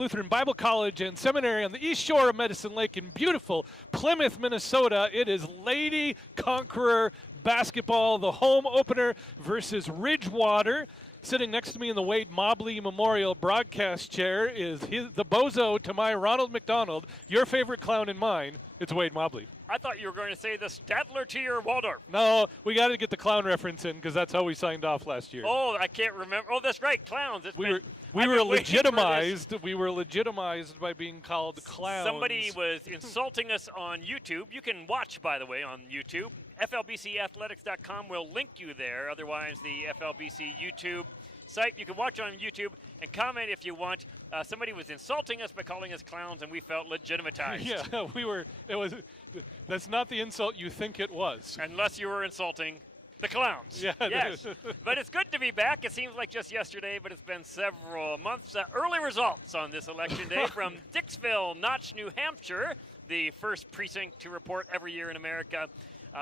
Lutheran Bible College and Seminary on the east shore of Medicine Lake in beautiful Plymouth, Minnesota. It is Lady Conqueror basketball, the home opener versus Ridgewater. Sitting next to me in the Wade Mobley Memorial broadcast chair is the bozo to my Ronald McDonald, your favorite clown and mine. It's Wade Mobley. I thought you were going to say the Statler to your Waldorf. No, we got to get the clown reference in because that's how we signed off last year. Oh, I can't remember. Oh, that's right, clowns. We were legitimized. We were legitimized by being called clowns. Somebody was insulting us on YouTube. You can watch, by the way, on YouTube. FLBCathletics.com will link you there. Otherwise, the FLBC YouTube site. You can watch on YouTube and comment if you want. Somebody was insulting us by calling us clowns, and we felt legitimatized. Yeah, we were. It was. That's not the insult you think it was. Unless you were insulting the clowns. Yeah. Yes. But it's good to be back. It seems like just yesterday, but it's been several months. Early results on this election day from Dixville Notch, New Hampshire, the first precinct to report every year in America.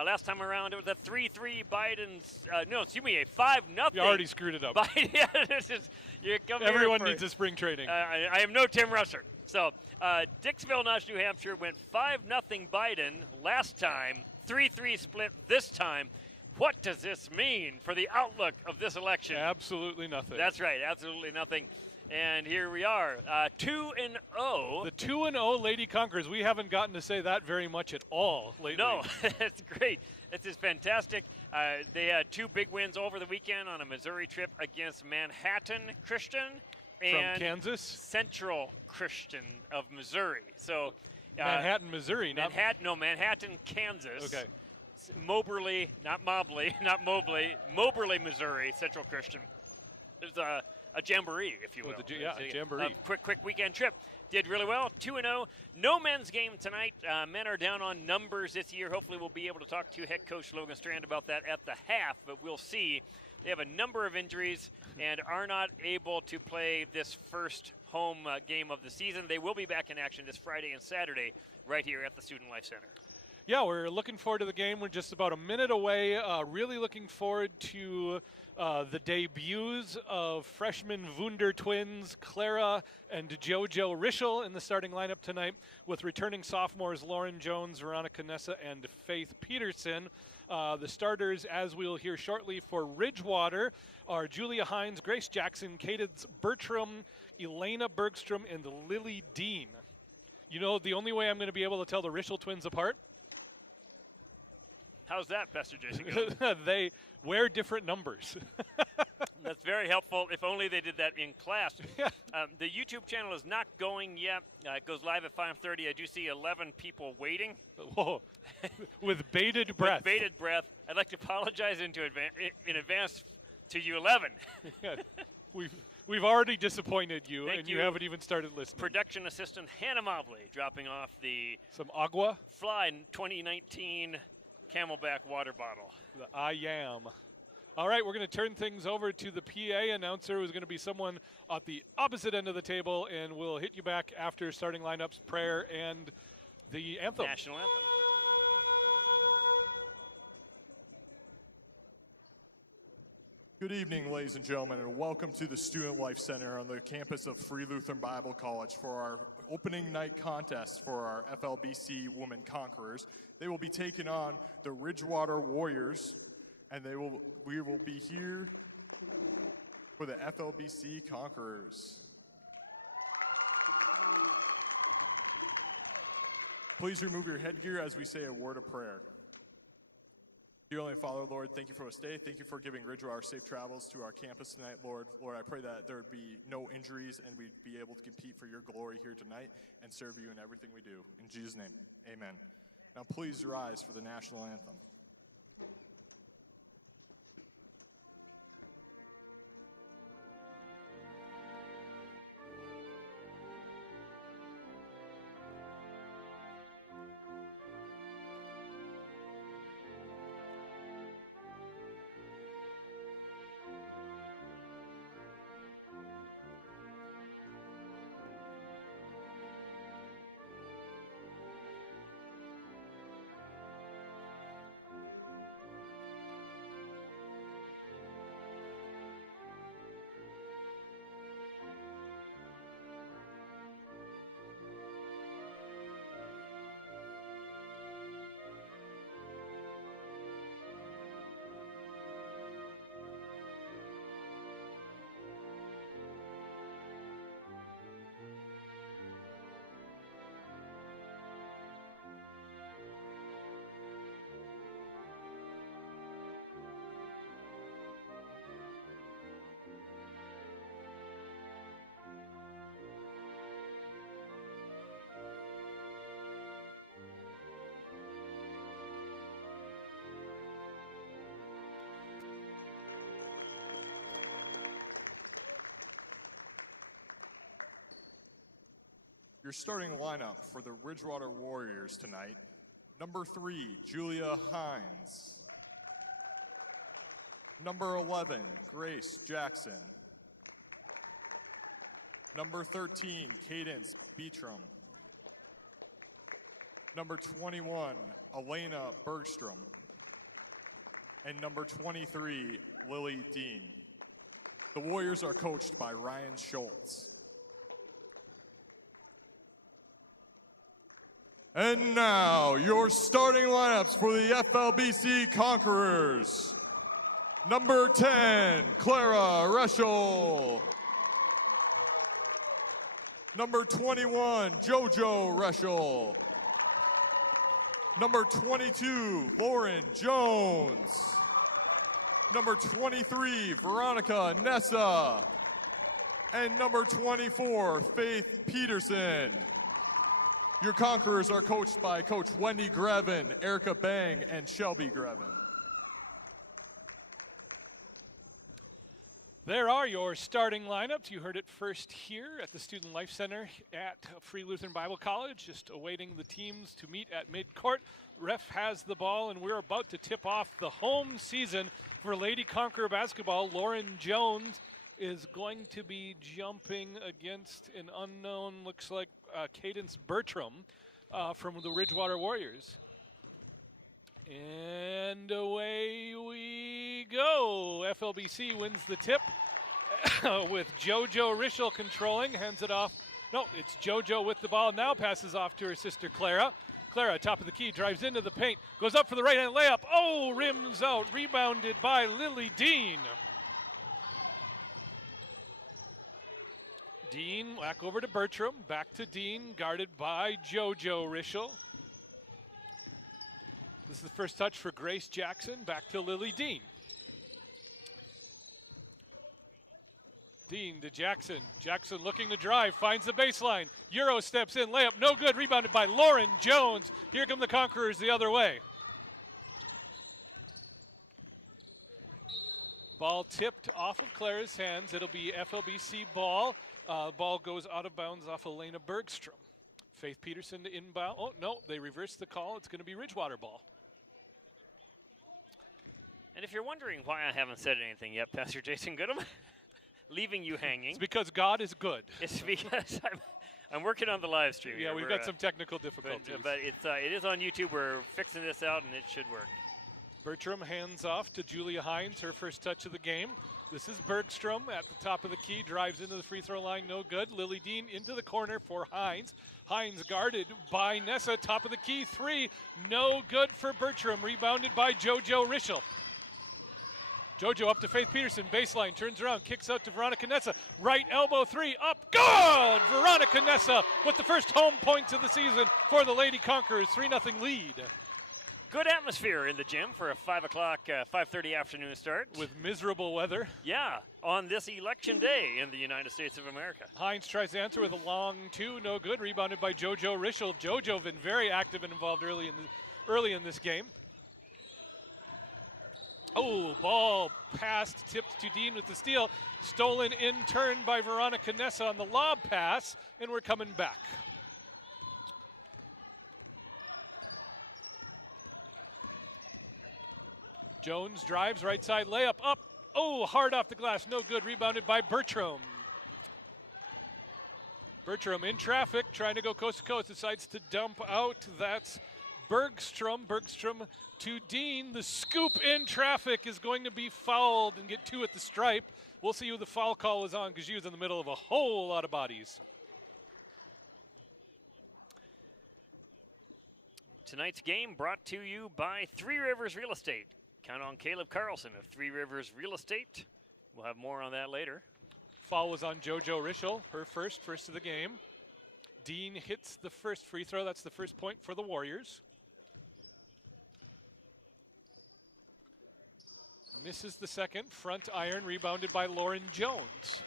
Last time around, it was a 3-3 Biden's, a 5-0. You already screwed it up. Biden, you're coming Everyone needs a spring training. I am no Tim Russert. So, Dixville, Notch, New Hampshire went 5-0 Biden last time, 3-3 split this time. What does this mean for the outlook of this election? Absolutely nothing. That's right, absolutely nothing. And here we are, 2-0. The 2-0 Lady Conquerors. We haven't gotten to say that very much at all lately. No, it's great. This is fantastic. They had two big wins over the weekend on a Missouri trip against Manhattan Christian and from Kansas, Central Christian of Missouri. So Manhattan, Missouri, Manhattan, Kansas. Okay. Moberly, Moberly, Missouri, Central Christian. There's a jamboree, if you will. A jamboree. Quick weekend trip. Did really well, 2-0. No men's game tonight. Men are down on numbers this year. Hopefully we'll be able to talk to head coach Logan Strand about that at the half, but we'll see. They have a number of injuries and are not able to play this first home game of the season. They will be back in action this Friday and Saturday right here at the Student Life Center. Yeah, we're looking forward to the game. We're just about a minute away. Really looking forward to the debuts of freshman Wunder twins Clara and JoJo Rischel in the starting lineup tonight, with returning sophomores Lauren Jones, Veronica Nessa, and Faith Peterson. The starters, as we'll hear shortly for Ridgewater, are Julia Hines, Grace Jackson, Cadence Bertram, Elena Bergstrom, and Lily Dean. You know, the only way I'm going to be able to tell the Rischel twins apart? How's that, Pastor Jason? They wear different numbers. That's very helpful. If only they did that in class. Yeah. The YouTube channel is not going yet. It goes live at 5:30. I do see 11 people waiting. Whoa. With bated breath. With bated breath. I'd like to apologize in advance to you 11. Yeah. We've already disappointed you, Thank and you haven't even started listening. Production assistant Hannah Mobley dropping off some agua. Fly 2019 Camelback water bottle. The I am. All right, we're going to turn things over to the PA announcer, who's going to be someone at the opposite end of the table, and we'll hit you back after starting lineups, prayer, and the anthem. National anthem. Good evening, ladies and gentlemen, and welcome to the Student Life Center on the campus of Free Lutheran Bible College for our opening night contest for our FLBC Women Conquerors. They will be taking on the Ridgewater Warriors, and we will be here for the FLBC Conquerors. Please remove your headgear as we say a word of prayer. Dear Heavenly Father, Lord, thank you for this day. Thank you for giving Ridgewater safe travels to our campus tonight, Lord. Lord, I pray that there would be no injuries and we'd be able to compete for your glory here tonight and serve you in everything we do. In Jesus' name, amen. Now please rise for the national anthem. Your starting lineup for the Ridgewater Warriors tonight: number 3, Julia Hines. Number 11, Grace Jackson. Number 13, Cadence Beatram. Number 21, Elena Bergstrom. And number 23, Lily Dean. The Warriors are coached by Ryan Schultz. And now, your starting lineups for the FLBC Conquerors. Number 10, Clara Reschel. Number 21, JoJo Reschel. Number 22, Lauren Jones. Number 23, Veronica Nessa. And number 24, Faith Peterson. Your Conquerors are coached by Coach Wendy Grevin, Erica Bang, and Shelby Grevin. There are your starting lineups. You heard it first here at the Student Life Center at Free Lutheran Bible College, just awaiting the teams to meet at midcourt. Ref has the ball, and we're about to tip off the home season for Lady Conqueror basketball. Lauren Jones is going to be jumping against an unknown, looks like Cadence Bertram from the Ridgewater Warriors. And away we go. FLBC wins the tip with JoJo Rischel controlling, hands it off. No, it's JoJo with the ball, now passes off to her sister Clara. Clara, top of the key, drives into the paint, goes up for the right-hand layup. Oh, rims out, rebounded by Lily Dean. Dean back over to Bertram, back to Dean, guarded by JoJo Rischel. This is the first touch for Grace Jackson, back to Lily Dean. Dean to Jackson. Jackson looking to drive, finds the baseline. Euro steps in, layup, no good, rebounded by Lauren Jones. Here come the Conquerors the other way. Ball tipped off of Clara's hands. It'll be FLBC ball. Ball goes out of bounds off Elena Bergstrom. Faith Peterson to inbound. Oh, no, they reversed the call. It's going to be Ridgewater ball. And if you're wondering why I haven't said anything yet, Pastor Jason Goodham, leaving you hanging. It's because God is good. It's because I'm working on the live stream. Yeah, we've got some technical difficulties. But it is on YouTube. We're fixing this out, and it should work. Bertram hands off to Julia Hines, her first touch of the game. This is Bergstrom at the top of the key, drives into the free throw line, no good. Lily Dean into the corner for Hines. Hines guarded by Nessa, top of the key, 3, no good for Bertram, rebounded by JoJo Rischel. JoJo up to Faith Peterson, baseline, turns around, kicks out to Veronica Nessa. Right elbow 3, up, good! Veronica Nessa with the first home points of the season for the Lady Conquerors, 3-0 lead. Good atmosphere in the gym for a 5:30 afternoon start. With miserable weather. Yeah, on this election day in the United States of America. Hines tries to answer with a long 2, no good, rebounded by JoJo Rischel. JoJo been very active and involved early in this game. Oh, ball passed, tipped to Dean with the steal. Stolen in turn by Veronica Nessa on the lob pass, and we're coming back. Jones drives, right side layup, up. Oh, hard off the glass, no good, rebounded by Bertram. Bertram in traffic, trying to go coast to coast, decides to dump out. That's Bergstrom. Bergstrom to Dean. The scoop in traffic is going to be fouled and get 2 at the stripe. We'll see who the foul call is on because she was in the middle of a whole lot of bodies. Tonight's game brought to you by Three Rivers Real Estate. Count on Caleb Carlson of Three Rivers Real Estate. We'll have more on that later. Foul was on JoJo Rischel, her first of the game. Dean hits the first free throw. That's the first point for the Warriors. Misses the second. Front iron, rebounded by Lauren Jones.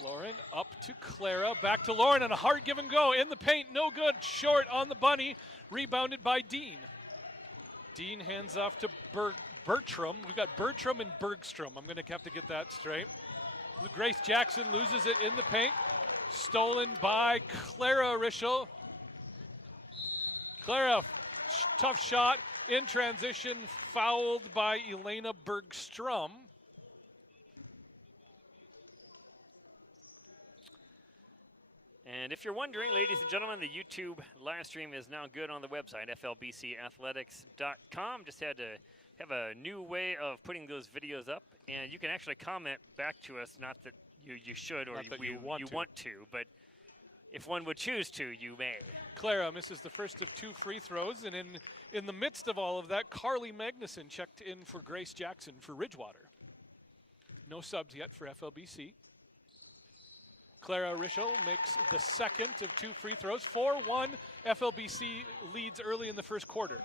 Lauren up to Clara, back to Lauren, and a hard give and go in the paint, no good, short on the bunny, rebounded by Dean. Dean hands off to Bertram. We've got Bertram and Bergstrom. I'm going to have to get that straight. Grace Jackson loses it in the paint. Stolen by Clara Rischel. Clara, tough shot in transition, fouled by Elena Bergstrom. And if you're wondering, ladies and gentlemen, the YouTube live stream is now good on the website, flbcathletics.com. Just had to have a new way of putting those videos up. And you can actually comment back to us, not that you should or you want to, but if one would choose to, you may. Clara misses the first of 2 free throws, and in the midst of all of that, Carly Magnuson checked in for Grace Jackson for Ridgewater. No subs yet for FLBC. Clara Rischel makes the second of 2 free throws. 4-1, FLBC leads early in the first quarter.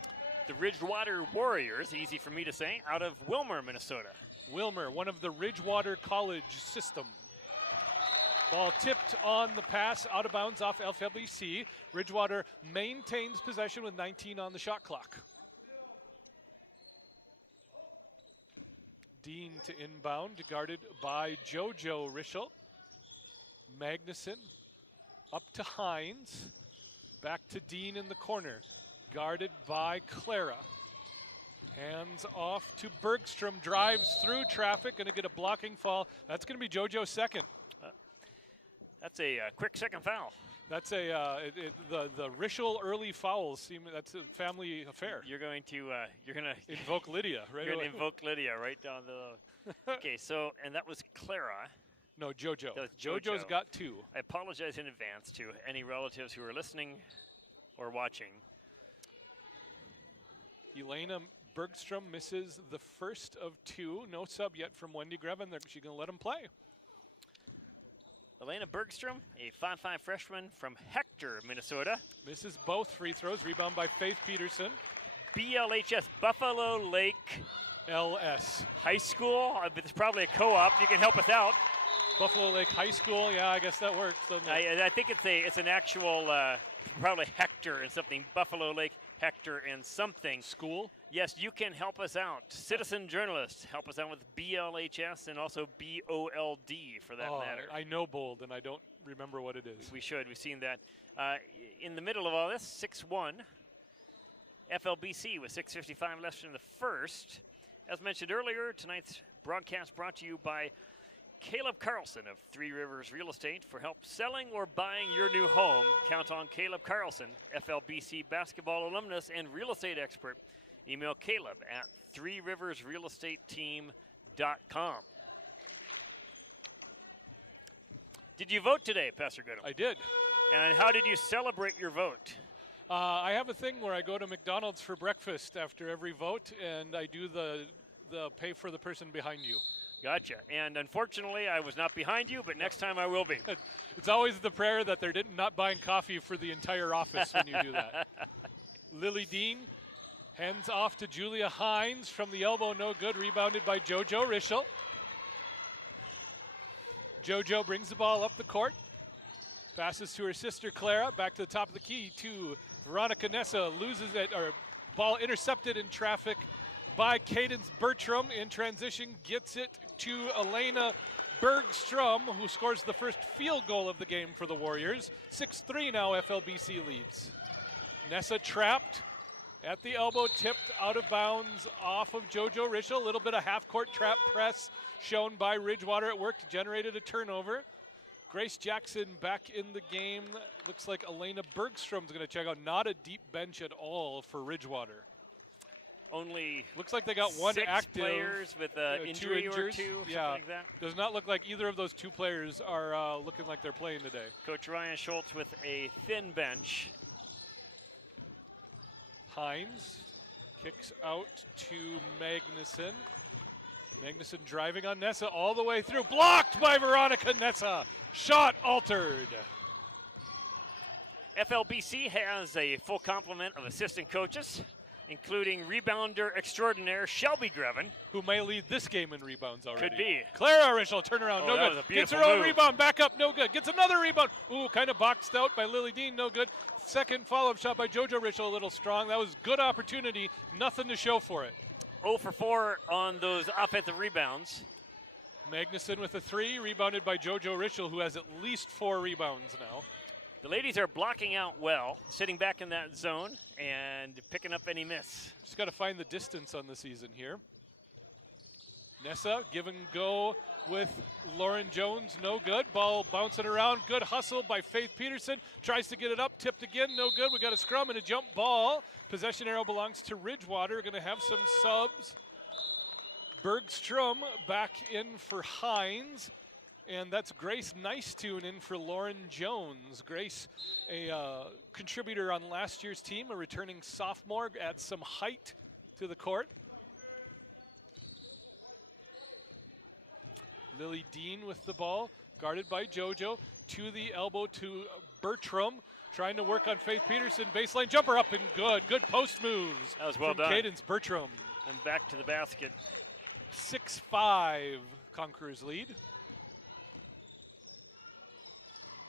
The Ridgewater Warriors, easy for me to say, out of Wilmer, Minnesota. Wilmer, one of the Ridgewater College system. Ball tipped on the pass, out of bounds off FLBC. Ridgewater maintains possession with 19 on the shot clock. Dean to inbound, guarded by JoJo Rischel. Magnuson up to Hines. Back to Dean in the corner, guarded by Clara. Hands off to Bergstrom, drives through traffic, going to get a blocking foul. That's going to be JoJo's second. That's a quick second foul. That's the Rischel early fouls seem that's a family affair. You're going to invoke Lydia, right? You're going to invoke Lydia right down the. Okay, so and that was Clara. No, JoJo. That was JoJo's got 2. I apologize in advance to any relatives who are listening or watching. Elena Bergstrom misses the first of 2. No sub yet from Wendy Greven. She's going to let him play. Elena Bergstrom, a 5'5" freshman from Hector, Minnesota. Misses both free throws. Rebound by Faith Peterson. BLHS Buffalo Lake LS. High School. It's probably a co-op. You can help us out. Buffalo Lake High School. Yeah, I guess that works, doesn't it? I think it's an actual, probably Hector and something. Buffalo Lake, Hector and something. School? Yes, you can help us out. Citizen journalists, help us out with BLHS and also BOLD for that matter. I know bold, and I don't remember what it is. We should. We've seen that. In the middle of all this, 6-1. FLBC with 6:55 left in the first. As mentioned earlier, tonight's broadcast brought to you by Caleb Carlson of Three Rivers Real Estate. For help selling or buying your new home, count on Caleb Carlson, FLBC basketball alumnus and real estate expert. Email Caleb at threeriversrealestateteam.com. Did you vote today, Pastor Goodham? I did. And how did you celebrate your vote? I have a thing where I go to McDonald's for breakfast after every vote, and I do the pay for the person behind you. Gotcha. And unfortunately, I was not behind you, but next time I will be. It's always the prayer that they're not buying coffee for the entire office when you do that. Lily Dean hands off to Julia Hines from the elbow, no good. Rebounded by JoJo Rischel. JoJo brings the ball up the court. Passes to her sister Clara. Back to the top of the key to Veronica Nessa. Loses it, or ball intercepted in traffic by Cadence Bertram. In transition, gets it to Elena Bergstrom, who scores the first field goal of the game for the Warriors. 6-3 now, FLBC leads. Nessa trapped at the elbow, tipped out of bounds off of JoJo Rischel. A little bit of half-court trap press shown by Ridgewater. It worked, generated a turnover. Grace Jackson back in the game. Looks like Elena Bergstrom's going to check out. Not a deep bench at all for Ridgewater. Only looks like they got one 6 active players with an injury or 2, yeah, like that. Does not look like either of those 2 players are looking like they're playing today. Coach Ryan Schultz with a thin bench. Hines kicks out to Magnuson. Magnuson driving on Nessa all the way through. Blocked by Veronica Nessa. Shot altered. FLBC has a full complement of assistant coaches, including rebounder extraordinaire Shelby Greven. Who may lead this game in rebounds already. Could be. Clara Rischel, turnaround, no good. Gets her own rebound, back up, no good. Gets another rebound. Ooh, kind of boxed out by Lily Dean, no good. Second follow-up shot by JoJo Rischel, a little strong. That was good opportunity, nothing to show for it. 0 for 4 on those offensive rebounds. Magnuson with a 3, rebounded by JoJo Rischel, who has at least 4 rebounds now. The ladies are blocking out well, sitting back in that zone and picking up any miss. Just got to find the distance on the season here. Nessa, give and go with Lauren Jones, no good. Ball bouncing around, good hustle by Faith Peterson. Tries to get it up, tipped again, no good. We got a scrum and a jump ball. Possession arrow belongs to Ridgewater. Going to have some subs. Bergstrom back in for Hines. And that's Grace Nicetune in for Lauren Jones. Grace, a contributor on last year's team, a returning sophomore, adds some height to the court. Lily Dean with the ball, guarded by JoJo. To the elbow to Bertram, trying to work on Faith Peterson. Baseline jumper up and good. Good post moves. That was well from done. Cadence Bertram. And back to the basket. 6-5, Conqueror's lead.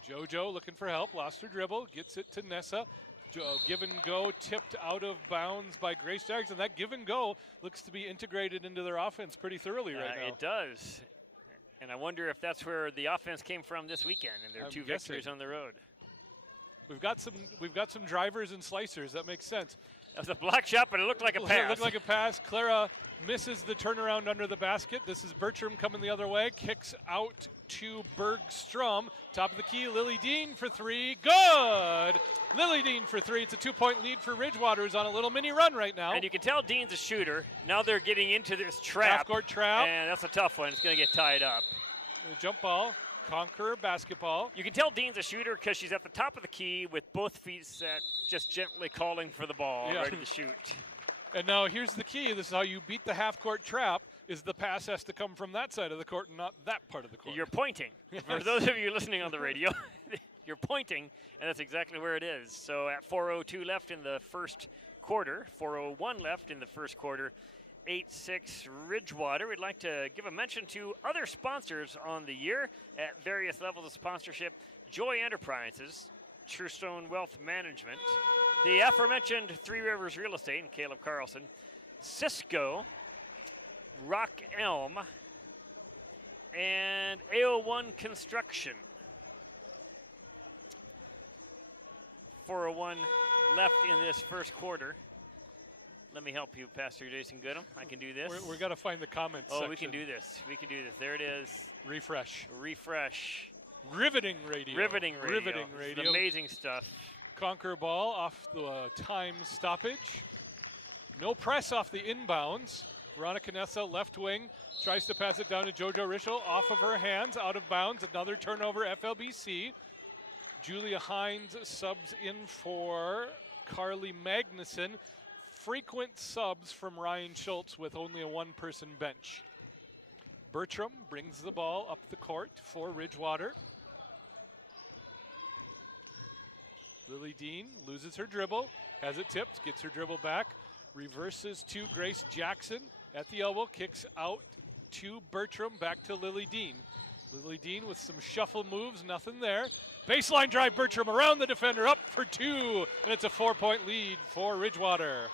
JoJo looking for help, lost her dribble, gets it to Nessa. Give and go, tipped out of bounds by Grace Jackson. That give and go looks to be integrated into their offense pretty thoroughly right now. It does. And I wonder if that's where the offense came from this weekend and their 2 victories on the road. We've got some drivers and slicers. That makes sense. That was a block shot, but it looked like a pass. It looked like a pass. Clara misses the turnaround under the basket. This is Bertram coming the other way. Kicks out to Bergstrom. Top of the key, Lily Dean for 3. Good! Lily Dean for 3. It's a 2-point lead for Ridgewater, who's on a little mini run right now. And you can tell Dean's a shooter. Now they're getting into this trap. Half-court trap. And that's a tough one. It's going to get tied up. Jump ball. Conqueror basketball. You can tell Dean's a shooter because she's at the top of the key with both feet set, just gently calling for the ball, ready to shoot. And now here's the key. This is how you beat the half-court trap, is the pass has to come from that side of the court and not that part of the court. You're pointing. Yes. For those of you listening on the radio, you're pointing, and that's exactly where it is. So at 4:02 left in the first quarter, 4:01 left in the first quarter, 8-6 Ridgewater. We'd like to give a mention to other sponsors on the year at various levels of sponsorship. Joy Enterprises, Truestone Wealth Management, the aforementioned Three Rivers Real Estate and Caleb Carlson, Cisco, Rock Elm, and AO1 Construction. 4:01 left in this first quarter. Let me help you, Pastor Jason Goodham. I can do this. We're going to find the comments section. We can do this. We can do this. There it is. Refresh. Riveting radio. It's amazing stuff. Conqueror ball off the time stoppage. No press off the inbounds. Veronica Nessa, left wing, tries to pass it down to JoJo Rischel. Off of her hands, out of bounds. Another turnover, FLBC. Julia Hines subs in for Carly Magnuson. Frequent subs from Ryan Schultz with only a 1-person bench. Bertram brings the ball up the court for Ridgewater. Lily Dean loses her dribble, has it tipped, gets her dribble back, reverses to Grace Jackson at the elbow, kicks out to Bertram, back to Lily Dean. Lily Dean with some shuffle moves, nothing there. Baseline drive, Bertram around the defender, up for 2, and it's a 4-point lead for Ridgewater.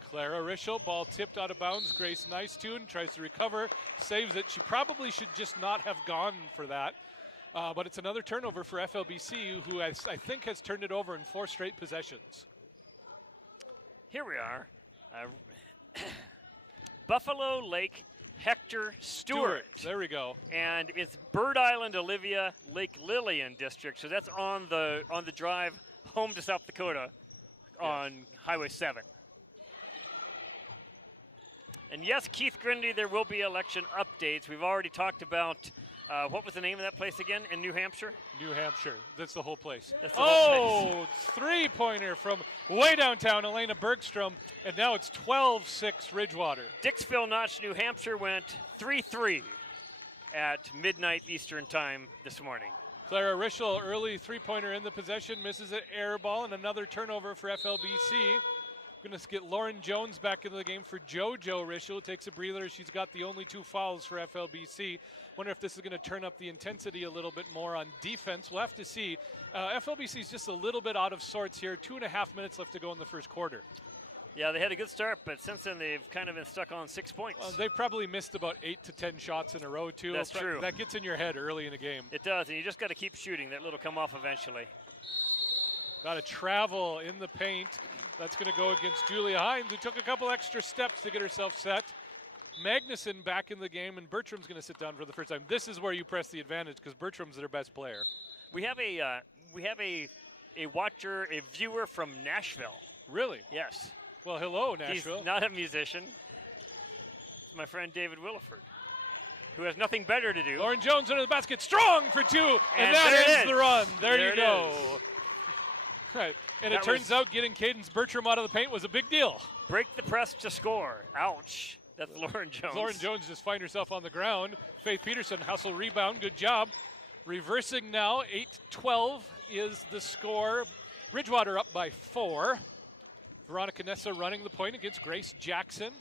Clara Rischel, ball tipped out of bounds. Grace Nicetune tries to recover, saves it. She probably should just not have gone for that. But it's another turnover for FLBC, who I think has turned it over in 4 straight possessions. Here we are. Buffalo Lake Hector Stewart. There we go. And it's Bird Island, Olivia, Lake Lillian district. So that's on the drive home to South Dakota on Highway 7. And yes, Keith Grindy, there will be election updates. We've already talked about, what was the name of that place again in New Hampshire? New Hampshire. That's the whole place. That's the whole place. Three-pointer from way downtown, Elena Bergstrom, and now it's 12-6 Ridgewater. Dixville Notch, New Hampshire went 3-3 at midnight Eastern time this morning. Clara Rischel, early three-pointer in the possession, misses an air ball, and another turnover for FLBC. Going to get Lauren Jones back into the game for JoJo Rischel. Takes a breather. She's got the only 2 fouls for FLBC. Wonder if this is going to turn up the intensity a little bit more on defense. We'll have to see. FLBC is just a little bit out of sorts here. 2.5 minutes left to go in the first quarter. Yeah, they had a good start, but since then they've kind of been stuck on 6 points. Well, they probably missed about 8 to 10 shots in a row, too. That's true. That gets in your head early in a game. It does, and you just got to keep shooting. That little come off eventually. Got to travel in the paint. That's going to go against Julia Hines, who took a couple extra steps to get herself set. Magnuson back in the game, and Bertram's going to sit down for the first time. This is where you press the advantage because Bertram's their best player. We have a watcher, a viewer from Nashville. Really? Yes. Well, hello, Nashville. He's not a musician. It's my friend David Williford, who has nothing better to do. Lauren Jones under the basket, strong for 2, and there that it ends is. the run. There you it go. is. Right. And That it turns out getting Cadence Bertram out of the paint was a big deal. Break the press to score. Ouch. That's Lauren Jones. Lauren Jones just finds herself on the ground. Faith Peterson, hustle rebound, good job. Reversing now, 8-12 is the score. Ridgewater up by 4. Veronica Nessa running the point against Grace Jackson.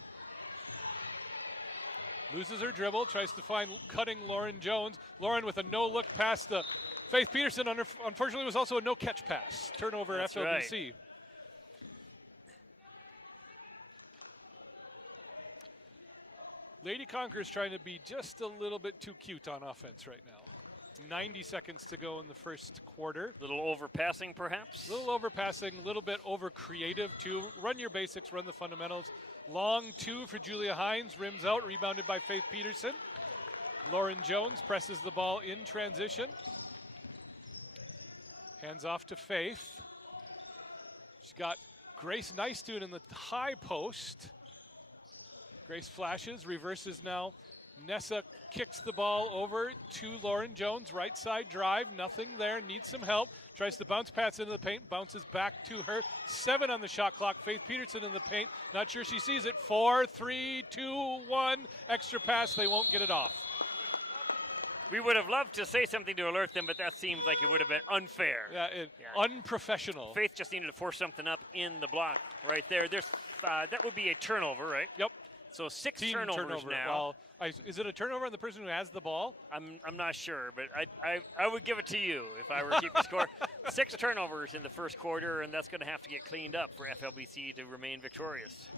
Loses her dribble, tries to find cutting Lauren Jones. Lauren with a no-look pass to Faith Peterson. Unfortunately, was also a no-catch pass. Turnover That's FLBC. right. Lady Conqueror's trying to be just a little bit too cute on offense right now. 90 seconds to go in the first quarter. Little overpassing, perhaps? A little overpassing, a little bit over creative, too. Run your basics, run the fundamentals. Long 2 for Julia Hines, rims out, rebounded by Faith Peterson. Lauren Jones presses the ball in transition. Hands off to Faith. She's got Grace Nystuen in the high post. Grace flashes, reverses now. Nessa kicks the ball over to Lauren Jones. Right side drive, nothing there, needs some help. Tries to bounce pass into the paint, bounces back to her. 7 on the shot clock. Faith Peterson in the paint. Not sure she sees it. 4, 3, 2, 1. Extra pass, they won't get it off. We would have loved to say something to alert them, but that seems like it would have been unfair. Yeah, unprofessional. Faith just needed to force something up in the block right there. There's that would be a turnover, right? Yep. So 6 Team turnovers now. Well, is it a turnover on the person who has the ball? I'm not sure, but I would give it to you if I were keeping score. 6 turnovers in the first quarter, and that's going to have to get cleaned up for FLBC to remain victorious.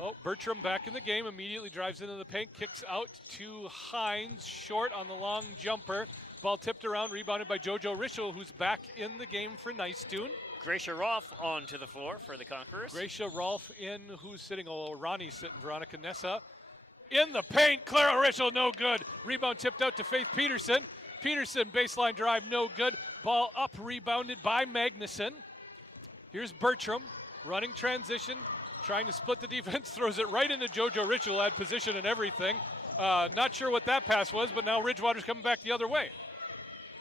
Oh, Bertram back in the game, immediately drives into the paint, kicks out to Hines, short on the long jumper. Ball tipped around, rebounded by JoJo Rischel, who's back in the game for Nystuen. Gracia Rolfe onto the floor for the Conquerors. Gracia Rolfe in, who's sitting? Oh, Ronnie's sitting. Veronica Nessa in the paint. Clara Rischel, no good. Rebound tipped out to Faith Peterson. Peterson, baseline drive, no good. Ball up, rebounded by Magnuson. Here's Bertram, running transition, trying to split the defense, throws it right into JoJo Rischel, had position and everything. Not sure what that pass was, but now Ridgewater's coming back the other way.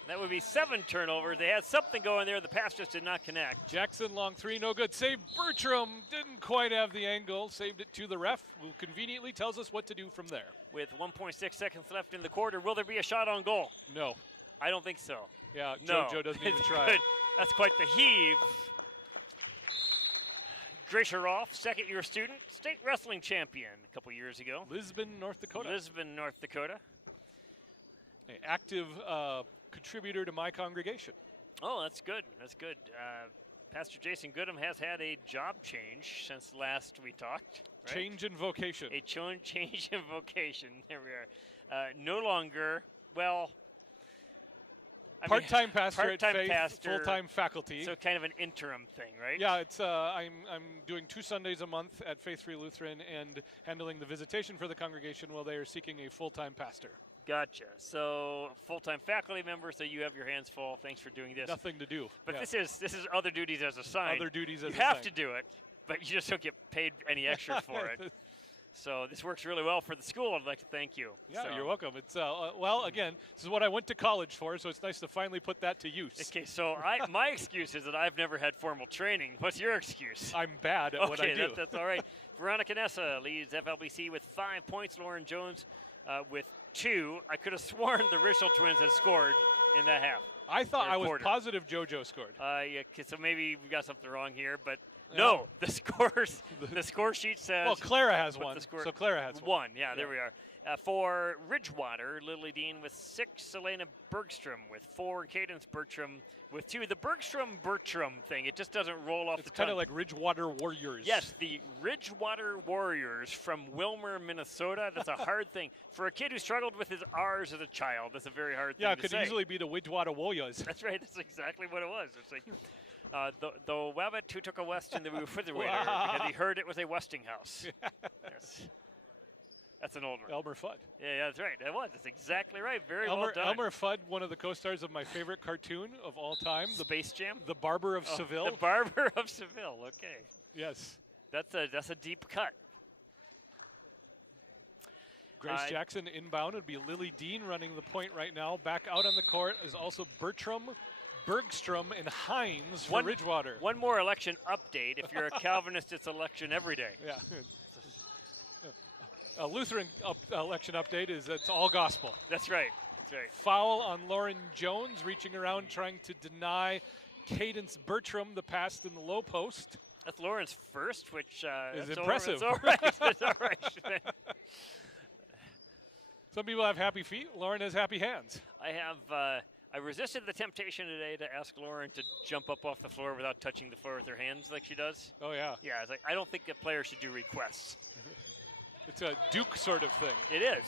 That would be 7 turnovers. They had something going there. The pass just did not connect. Jackson, long 3, no good. Save Bertram, didn't quite have the angle. Saved it to the ref, who conveniently tells us what to do from there. With 1.6 seconds left in the quarter, will there be a shot on goal? No. I don't think so. Yeah, no. JoJo doesn't even It's try. good. That's quite the heave. Gracia Rolfe, second-year student, state wrestling champion a couple years ago. Lisbon, North Dakota. Lisbon, North Dakota. An active contributor to my congregation. Oh, that's good. That's good. Pastor Jason Goodham has had a job change since last we talked. Right? Change in vocation. A change in vocation. There we are. No longer, well, part-time pastor part-time at Faith, pastor, full-time faculty. So kind of an interim thing, right? Yeah, it's I'm doing 2 Sundays a month at Faith Free Lutheran and handling the visitation for the congregation while they are seeking a full-time pastor. Gotcha. So full-time faculty member, so you have your hands full. Thanks for doing this. Nothing to do. But yeah. this is other duties as assigned. Other duties as you have assigned. to do it, but you just don't get paid any extra for it. So this works really well for the school. I'd like to thank you. Yeah, so. you're welcome. It's well, again, this is what I went to college for, so it's nice to finally put that to use. Okay, so my excuse is that I've never had formal training. What's your excuse? I'm bad at what I do. That's all right. Veronica Nessa leads FLBC with 5 points. Lauren Jones with 2. I could have sworn the Rischel twins had scored in that half. I thought I was positive JoJo scored. Yeah, so maybe we got something wrong here, but no, the score sheet says. Well, Clara has one. So Clara has one. Yeah, there we are. For Ridgewater, Lily Dean with 6, Elena Bergstrom with 4, Cadence Bertram with 2. The Bergstrom-Bertram thing, it just doesn't roll off the tongue. It's kind of like Ridgewater Warriors. Yes, the Ridgewater Warriors from Wilmer, Minnesota. That's a hard thing. For a kid who struggled with his R's as a child, that's a very hard thing to say. Yeah, it could easily be the Ridgewater Warriors. That's right. That's exactly what it was. It's like the Wabbit who took a West in the refrigerator because he heard it was a Westinghouse. Yes. That's an old one. Elmer Fudd. Yeah, that's right. That was. That's exactly right. Very well done. Elmer Fudd, one of the co-stars of my favorite cartoon of all time. Space Jam? The Barber of Seville. The Barber of Seville. Okay. Yes. That's a deep cut. Grace Jackson inbound. It'd be Lily Dean running the point right now. Back out on the court is also Bertram, Bergstrom, and Hines for Ridgewater. One more election update. If you're a Calvinist, it's election every day. Yeah. A Lutheran election update is it's all gospel. That's right. That's right. Foul on Lauren Jones, reaching around trying to deny Cadence Bertram the pass in the low post. That's Lauren's first, which is impressive. It's all right. It's all right. Some people have happy feet. Lauren has happy hands. I resisted the temptation today to ask Lauren to jump up off the floor without touching the floor with her hands like she does. Oh, yeah. Yeah, it's like, I don't think a player should do requests. It's a Duke sort of thing. It is.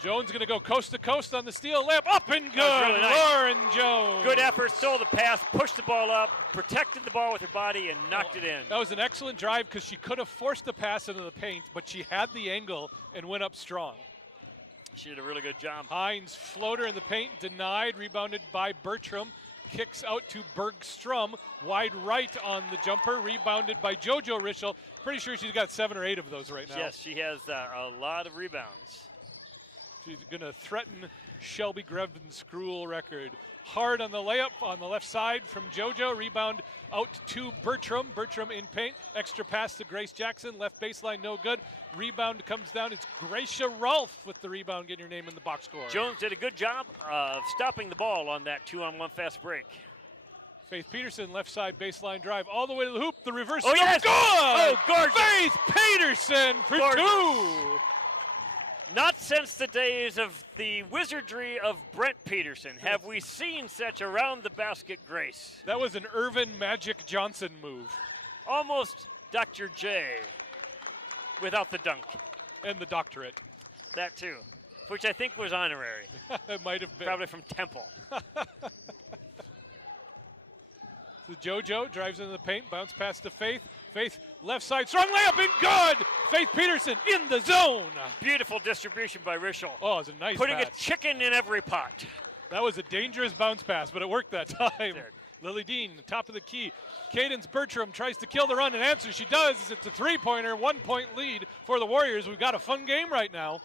Jones going to go coast to coast on the steal layup. Up and good. Really nice. Lauren Jones. Good effort. Stole the pass. Pushed the ball up. Protected the ball with her body and knocked it in. That was an excellent drive because she could have forced the pass into the paint, but she had the angle and went up strong. She did a really good job. Hines floater in the paint. Denied. Rebounded by Bertram. Kicks out to Bergstrom. Wide right on the jumper. Rebounded by JoJo Rischel. Pretty sure she's got 7 or 8 of those right now. Yes, she has a lot of rebounds. She's going to threaten Shelby Grevin's school record. Hard on the layup on the left side from JoJo. Rebound out to Bertram. Bertram in paint. Extra pass to Grace Jackson. Left baseline, no good. Rebound comes down. It's Gracia Rolfe with the rebound, getting her name in the box score. Jones did a good job of stopping the ball on that 2-on-1 fast break. Faith Peterson, left side baseline drive, all the way to the hoop. The reverse. Oh, yes! Good! Oh, gorgeous! Faith Peterson for Gorgeous. 2! Not since the days of the wizardry of Brent Peterson have we seen such around-the-basket grace. That was an Irvin Magic Johnson move. Almost Dr. J without the dunk. And the doctorate. That too, which I think was honorary. It might have been. Probably from Temple. So JoJo drives into the paint, bounce pass to Faith. Faith, left side, strong layup, and good! Faith Peterson in the zone. Beautiful distribution by Rischel. Oh, it was a nice Putting pass. a chicken in every pot. That was a dangerous bounce pass, but it worked that time. Lily Dean, top of the key. Cadence Bertram tries to kill the run and answer. She does. It's a three-pointer, 1-point lead for the Warriors. We've got a fun game right now.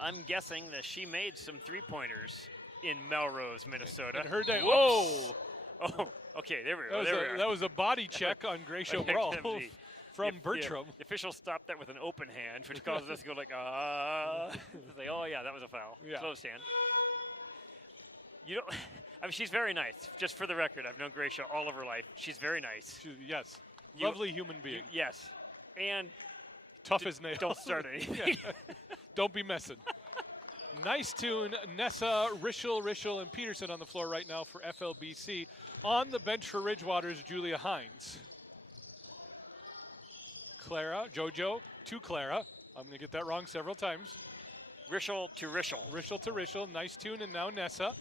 I'm guessing that she made some three-pointers in Melrose, Minnesota. And her day. Whoa! Oh, okay, there we go. That was a body check on Gracia Rolfe from Bertram. The official stopped that with an open hand, which causes us to go like, It's like, oh, yeah, that was a foul. Yeah. Closed hand. You know, I mean, she's very nice. Just for the record, I've known Gracia all of her life. She's very nice. Yes. Lovely human being. Yes. And tough as nails. Don't start anything. Don't be messing. Nice tune. Nessa, Rischel, and Peterson on the floor right now for FLBC. On the bench for Ridgewater is Julia Hines. Clara, JoJo to Clara. I'm going to get that wrong several times. Rischel to Rischel. Rischel to Rischel. Nice tune, and now Nessa.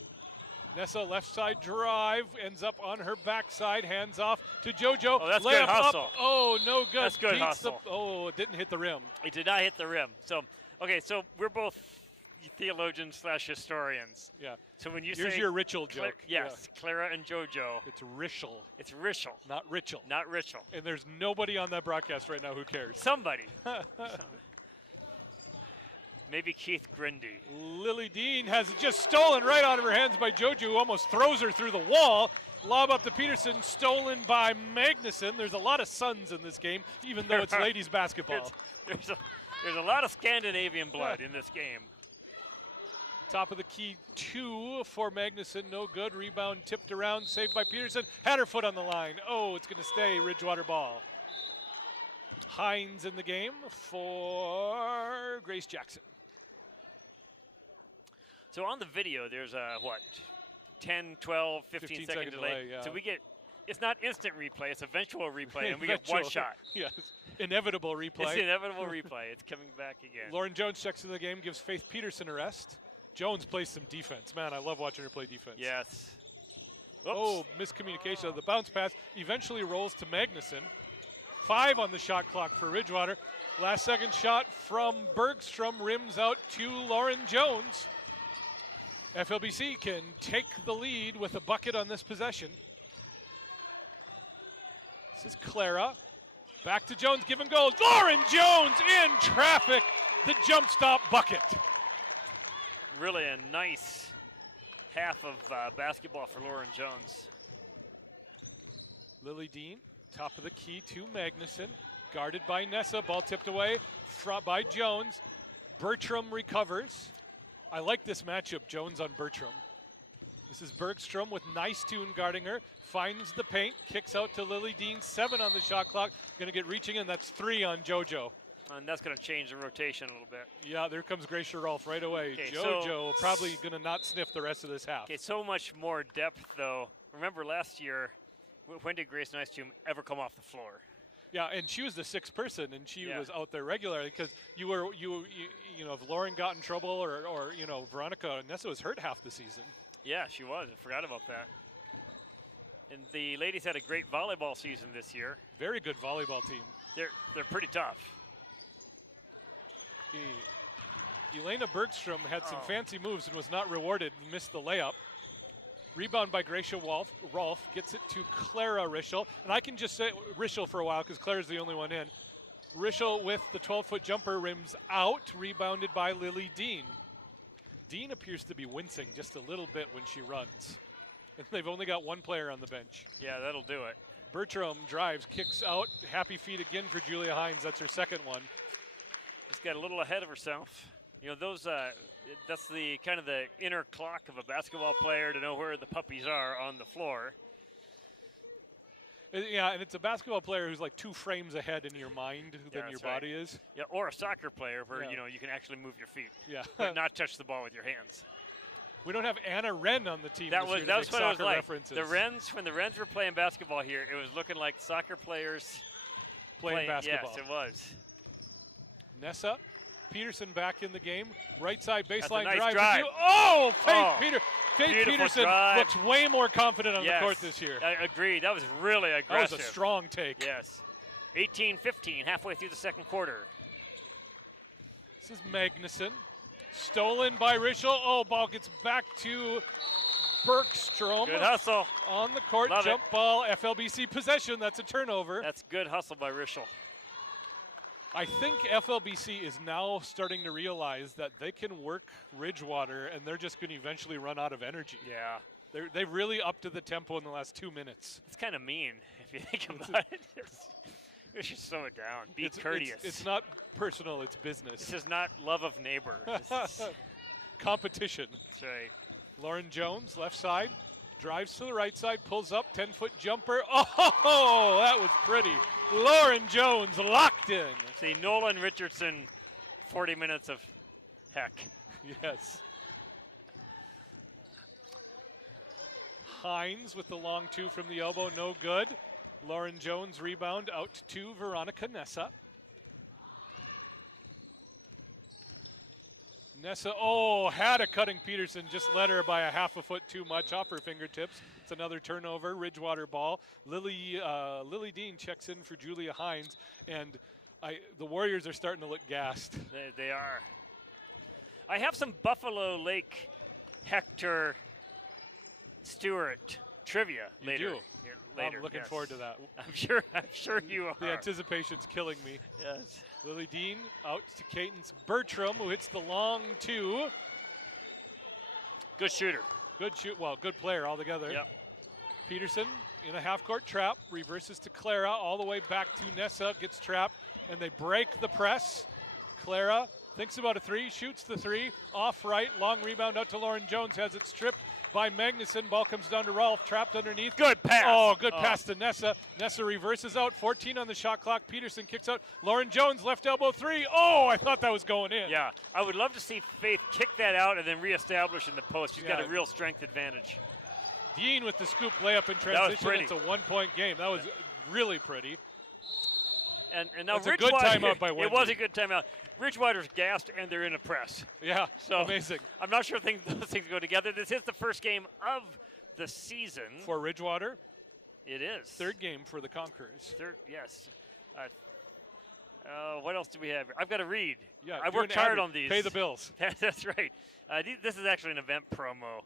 Nessa left side drive, ends up on her backside, hands off to JoJo. Oh, that's layup good hustle. Up. Oh, no good. That's good hustle. It didn't hit the rim. It did not hit the rim. So, okay, so we're both theologians / historians. Yeah. So when you Here's say your Rischel joke. Yes, yeah. Clara and JoJo. It's Rischel. It's Rischel. Not Rischel. Not Rischel. And there's nobody on that broadcast right now who cares. Somebody. Maybe Keith Grindy. Lily Dean has it just stolen right out of her hands by JoJo, who almost throws her through the wall. Lob up to Peterson, stolen by Magnuson. There's a lot of Suns in this game, even though it's ladies basketball. There's a lot of Scandinavian blood in this game. Top of the key, 2 for Magnuson, no good. Rebound tipped around, saved by Peterson. Had her foot on the line. Oh, it's going to stay Ridgewater ball. Hines in the game for Grace Jackson. So on the video, there's a, 10, 12, 15 second delay. Yeah. So we get, it's not instant replay, it's eventual replay, and we get one shot. Yes, inevitable replay. It's inevitable replay. It's coming back again. Lauren Jones checks in the game, gives Faith Peterson a rest. Jones plays some defense. Man, I love watching her play defense. Yes. Oops. Oh, miscommunication of the bounce pass. Eventually rolls to Magnuson. 5 on the shot clock for Ridgewater. Last second shot from Bergstrom rims out to Lauren Jones. FLBC can take the lead with a bucket on this possession. This is Clara. Back to Jones, give and goes. Lauren Jones in traffic. The jump stop bucket. Really a nice half of basketball for Lauren Jones. Lily Dean, top of the key to Magnuson. Guarded by Nessa, ball tipped away by Jones. Bertram recovers. I like this matchup, Jones on Bertram. This is Bergstrom with nice tune guarding her. Finds the paint, kicks out to Lily Dean. 7 on the shot clock. Going to get reaching, and that's 3 on JoJo. And that's going to change the rotation a little bit. Yeah, there comes Gracia Rolfe right away. Okay, JoJo probably going to not sniff the rest of this half. Okay, so much more depth, though. Remember last year, when did Grace Nystuen ever come off the floor? Yeah, and she was the 6th person, and she was out there regularly because you know, if Lauren got in trouble or you know, Veronica Nessa was hurt half the season. Yeah, she was. I forgot about that. And the ladies had a great volleyball season this year. Very good volleyball team. They're pretty tough. Elena Bergstrom had some fancy moves and was not rewarded and missed the layup. Rebound by Gracia Rolfe gets it to Clara Rischel. And I can just say Rischel for a while because Clara's the only one in. Rischel with the 12-foot jumper rims out, rebounded by Lily Dean. Dean appears to be wincing just a little bit when she runs. And they've only got one player on the bench. Yeah, that'll do it. Bertram drives, kicks out. Happy feet again for Julia Hines. That's her second one. Just got a little ahead of herself. You know, those that's the kind of the inner clock of a basketball player to know where the puppies are on the floor. Yeah, and it's a basketball player who's like 2 frames ahead in your mind than your body is. Yeah, or a soccer player where, you know, you can actually move your feet. Yeah. But not touch the ball with your hands. We don't have Anna Wren on the team That's what it was like. References. The Wrens, when the Wrens were playing basketball here, it was looking like soccer players playing basketball. Yes, it was. Nessa Peterson back in the game. Right side baseline nice drive. Oh, Faith Peterson drive. looks way more confident on the court this year. I agree. That was really aggressive. That was a strong take. Yes. 18-15, halfway through the second quarter. This is Magnuson. Stolen by Rischel. Oh, ball gets back to Bergstrom. Good hustle. On the court, Love jump ball, FLBC possession. That's a turnover. That's good hustle by Rischel. I think FLBC is now starting to realize that they can work Ridgewater, and they're just going to eventually run out of energy. Yeah. They've really upped to the tempo in the last 2 minutes. It's kind of mean if you think about it. We should slow it down. Be courteous. It's not personal, it's business. This is not love of neighbor. This is competition. That's right. Lauren Jones, left side, drives to the right side, pulls up, 10-foot jumper. Oh, that was pretty. Lauren Jones locked in. See, Nolan Richardson, 40 minutes of heck. Yes. Hines with the long 2 from the elbow, no good. Lauren Jones rebound out to Veronica Nessa. Nessa, had a cutting Peterson, just led her by a half a foot too much off her fingertips. It's another turnover, Ridgewater ball. Lily Dean checks in for Julia Hines, and the Warriors are starting to look gassed. They are. I have some Buffalo Lake Hector Stewart trivia later. I'm looking forward to that. I'm sure you are. The anticipation's killing me. Yes. Lily Dean out to Cadence Bertram, who hits the long 2. Good shooter. Good player altogether. Yep. Peterson in a half-court trap, reverses to Clara, all the way back to Nessa, gets trapped, and they break the press. Clara thinks about a three, shoots the three, off right, long rebound out to Lauren Jones, has it stripped by Magnuson. Ball comes down to Rolfe, trapped underneath. Good pass. Oh, good pass to Nessa. Nessa reverses out, 14 on the shot clock. Peterson kicks out. Lauren Jones, left elbow three. Oh, I thought that was going in. Yeah, I would love to see Faith kick that out and then reestablish in the post. She's got a real strength advantage. Dean with the scoop layup in transition. It's a 1-point game. That was really pretty. And now It's a good timeout by Wendy. It was a good timeout. Ridgewater's gassed, and they're in a press. Yeah, so amazing. I'm not sure those things go together. This is the first game of the season. For Ridgewater? It is. Third game for the Conquerors. Yes. What else do we have here? I've got to read. Yeah, I worked hard on these. Pay the bills. That's right. This is actually an event promo.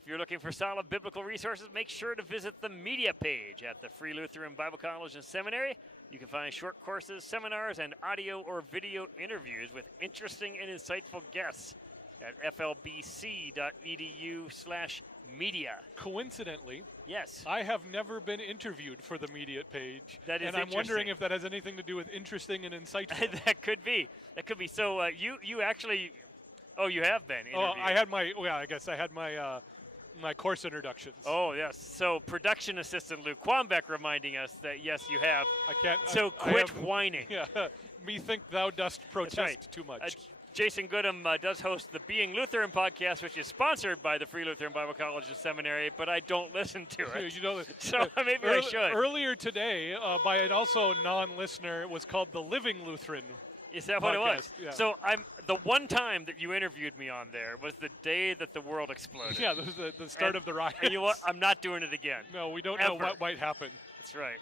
If you're looking for solid biblical resources, make sure to visit the media page at the Free Lutheran Bible College and Seminary. You can find short courses, seminars, and audio or video interviews with interesting and insightful guests at flbc.edu/media. Coincidentally, yes, I have never been interviewed for the media page. That is and I'm wondering if that has anything to do with interesting and insightful. That could be. So you actually, you have been interviewed. I had I guess I had my my course introductions. Oh, yes. So production assistant Luke Quambeck reminding us that, yes, you have. I can't. So quit whining. Yeah. Me think thou dost protest too much. Jason Goodham does host the Being Lutheran podcast, which is sponsored by the Free Lutheran Bible College and Seminary, but I don't listen to it. So maybe I should. Earlier today, by an also non-listener, it was called the Living Lutheran. Is that podcast. what it was? Yeah. So the one time that you interviewed me on there was the day that the world exploded. Yeah, that was the start of the riots. And you know what? I'm not doing it again. No, we don't know what might happen. That's right.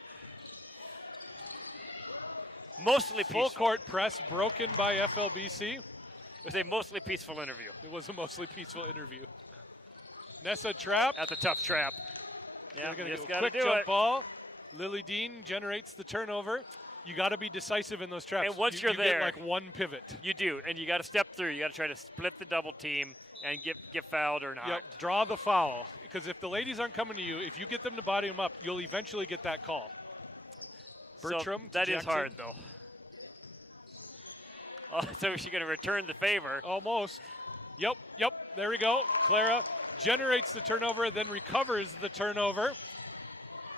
Mostly peaceful. Full court press broken by FLBC. It was a mostly peaceful interview. It was a mostly peaceful interview. Nessa trap. That's a tough trap. Yeah, going to just get a got to quick do jump it. ball. Lily Dean generates the turnover. You got to be decisive in those traps. And once you you're there, get like one pivot. You do, and you got to step through. You got to try to split the double team and get fouled or not. Yep, draw the foul. Because if the ladies aren't coming to you, if you get them to body them up, you'll eventually get that call. Bertram. So that is hard, though. Oh, so is she going to return the favor? Almost. Yep. There we go. Clara generates the turnover, then recovers the turnover.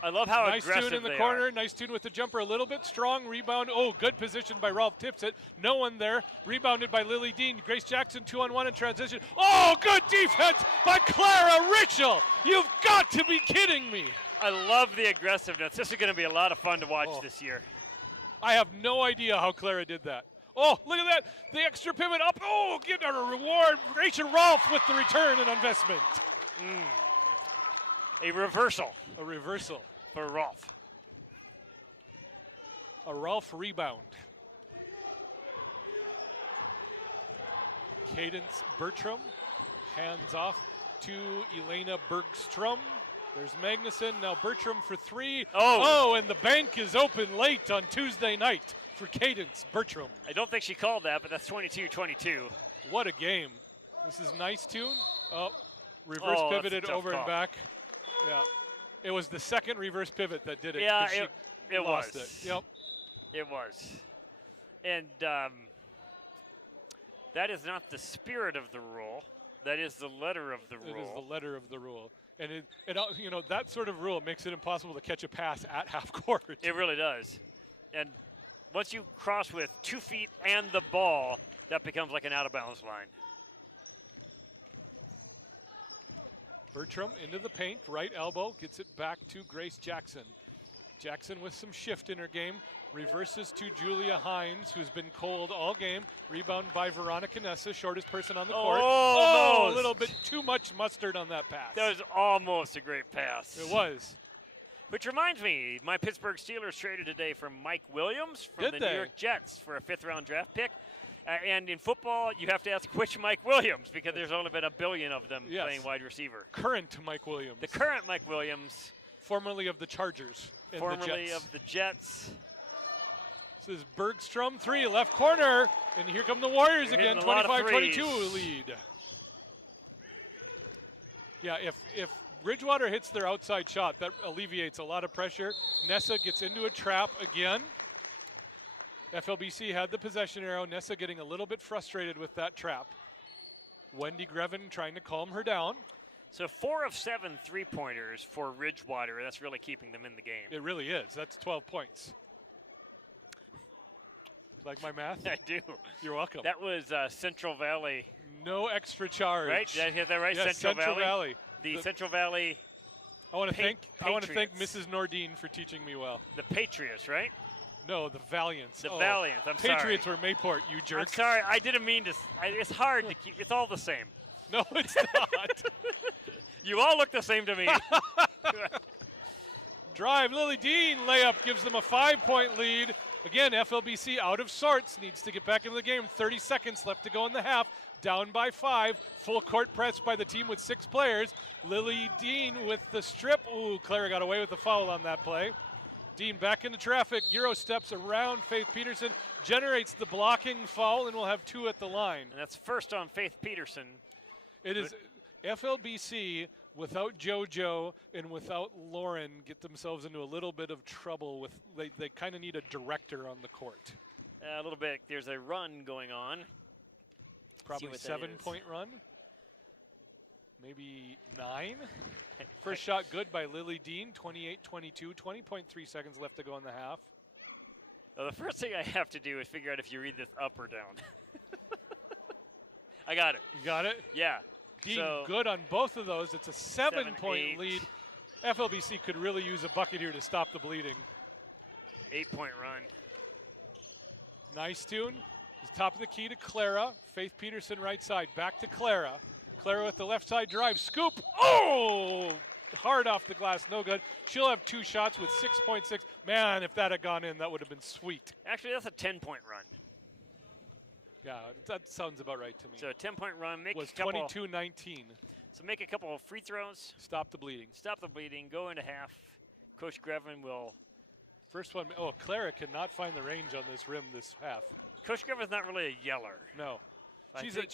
I love how nice aggressive tune in the they corner. are. Nice tune with the jumper. A little bit strong. Rebound. Oh, good position by Rolfe. Tips it. No one there. Rebounded by Lily Dean. Grace Jackson 2-on-1 in transition. Oh, good defense by Clara Richel. You've got to be kidding me. I love the aggressiveness. This is going to be a lot of fun to watch this year. I have no idea how Clara did that. Oh, look at that. The extra pivot up. Oh, get a reward. Rachel Rolfe with the return and investment. A reversal. A reversal. For Rolfe. A Rolfe rebound. Cadence Bertram. Hands off to Elena Bergstrom. There's Magnuson. Now Bertram for three. Oh, and the bank is open late on Tuesday night for Cadence Bertram. I don't think she called that, but that's 22-22. What a game. This is nice tune. Oh, reverse pivoted over and back. Yeah. It was the second reverse pivot that did it. Yeah, it lost was. It. Yep. It was. And that is not the spirit of the rule. That is the letter of the rule. It is the letter of the rule. And it that sort of rule makes it impossible to catch a pass at half court. It really does. And once you cross with 2 feet and the ball, that becomes like an out-of-bounds line. Bertram into the paint, right elbow, gets it back to Grace Jackson. Jackson with some shift in her game, reverses to Julia Hines, who's been cold all game. Rebound by Veronica Nessa, shortest person on the court. Oh, a little bit too much mustard on that pass. That was almost a great pass. It was. Which reminds me, my Pittsburgh Steelers traded today for Mike Williams from the New York Jets for a 5th-round draft pick. And in football, you have to ask which Mike Williams, because there's only been a billion of them playing wide receiver. Current Mike Williams. The current Mike Williams. Formerly of the Chargers. Formerly of the Jets. This is Bergstrom, 3, left corner. And here come the Warriors again, 25-22 lead. Yeah, if Ridgewater hits their outside shot, that alleviates a lot of pressure. Nessa gets into a trap again. FLBC had the possession arrow. Nessa getting a little bit frustrated with that trap. Wendy Grevin trying to calm her down. So 4 of 7 3-pointers for Ridgewater. That's really keeping them in the game. It really is. That's 12 points. Like my math? I do. You're welcome. That was Central Valley. No extra charge. Right? Did I get that right? Yes, Central Valley. The Central Valley. I want to thank Patriots. Mrs. Nordine for teaching me well. The Patriots, right? No, the Valiants. The Valiants. I'm sorry. Patriots were Mayport, you jerk. I'm sorry. I didn't mean to. It's hard to keep. It's all the same. No, it's not. You all look the same to me. Drive. Lily Dean layup gives them a 5-point lead. Again, FLBC out of sorts. Needs to get back into the game. 30 seconds left to go in the half. Down by 5. Full court press by the team with 6 players. Lily Dean with the strip. Ooh, Clara got away with the foul on that play. Dean back into traffic. Euro steps around Faith Peterson. Generates the blocking foul, and we'll have 2 at the line. And that's first on Faith Peterson. It is FLBC without JoJo and without Lauren get themselves into a little bit of trouble with they kind of need a director on the court. A little bit. There's a run going on. Probably 7-point run. Maybe 9. First shot good by Lily Dean, 28-22, 20.3 seconds left to go in the half. Well, the first thing I have to do is figure out if you read this up or down. I got it. You got it? Yeah. Dean good on both of those. It's a 7-point lead. FLBC could really use a bucket here to stop the bleeding. 8-point run. Nice tune. Top of the key to Clara. Faith Peterson right side. Back to Clara. Clara with the left side drive. Scoop. Oh! Hard off the glass. No good. She'll have 2 shots with 6.6. Man, if that had gone in, that would have been sweet. Actually, that's a 10-point run. Yeah, that sounds about right to me. So a 10-point run. Was 22-19. So make a couple of free throws. Stop the bleeding. Stop the bleeding. Go into half. Coach Grevin will. First one. Oh, Clara cannot find the range on this rim this half. Coach Griffin's not really a yeller. No. She's an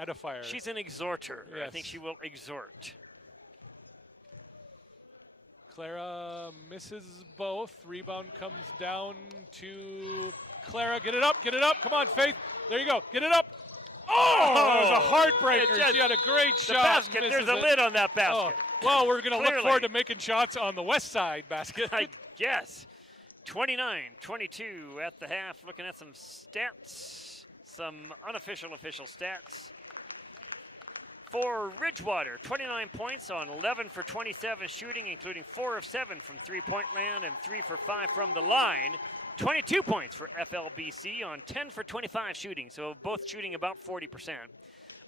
edifier. She's an exhorter. Yes. I think she will exhort. Clara misses both. Rebound comes down to Clara. Get it up. Get it up. Come on, Faith. There you go. Get it up. Oh, it was a heartbreaker. She had a great shot. The basket. There's a lid on that basket. Oh. Well, we're going to look forward to making shots on the west side basket. I guess. 29-22 at the half. Looking at some stats, some official stats. For Ridgewater, 29 points on 11 for 27 shooting, including 4 of 7 from three-point land and 3 for 5 from the line. 22 points for FLBC on 10 for 25 shooting, so both shooting about 40%.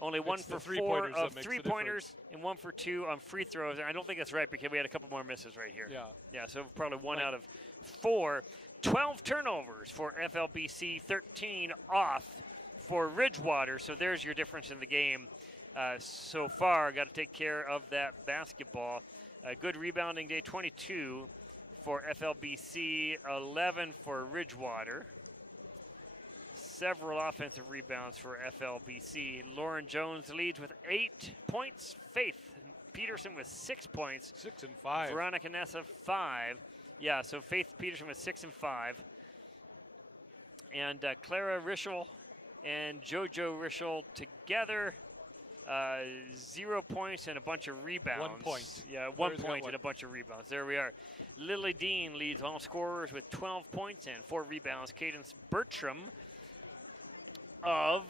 Only 1 for 4 of three-pointers and 1 for 2 on free throws. And I don't think that's right because we had a couple more misses right here. Yeah, so probably 1 out of 4. 12 turnovers for FLBC, 13 off for Ridgewater. So there's your difference in the game so far. Got to take care of that basketball. Good rebounding day, 22 for FLBC, 11 for Ridgewater. Several offensive rebounds for FLBC. Lauren Jones leads with 8 points. Faith Peterson with 6 points. 6 and 5. Veronica Nessa 5. Yeah, so Faith Peterson with 6 and 5. And Clara Rischel and JoJo Rischel together, 0 points and a bunch of rebounds. 1 point. Yeah, 1 point and a bunch of rebounds. There we are. Lily Dean leads all scorers with 12 points and 4 rebounds. Cadence Bertram of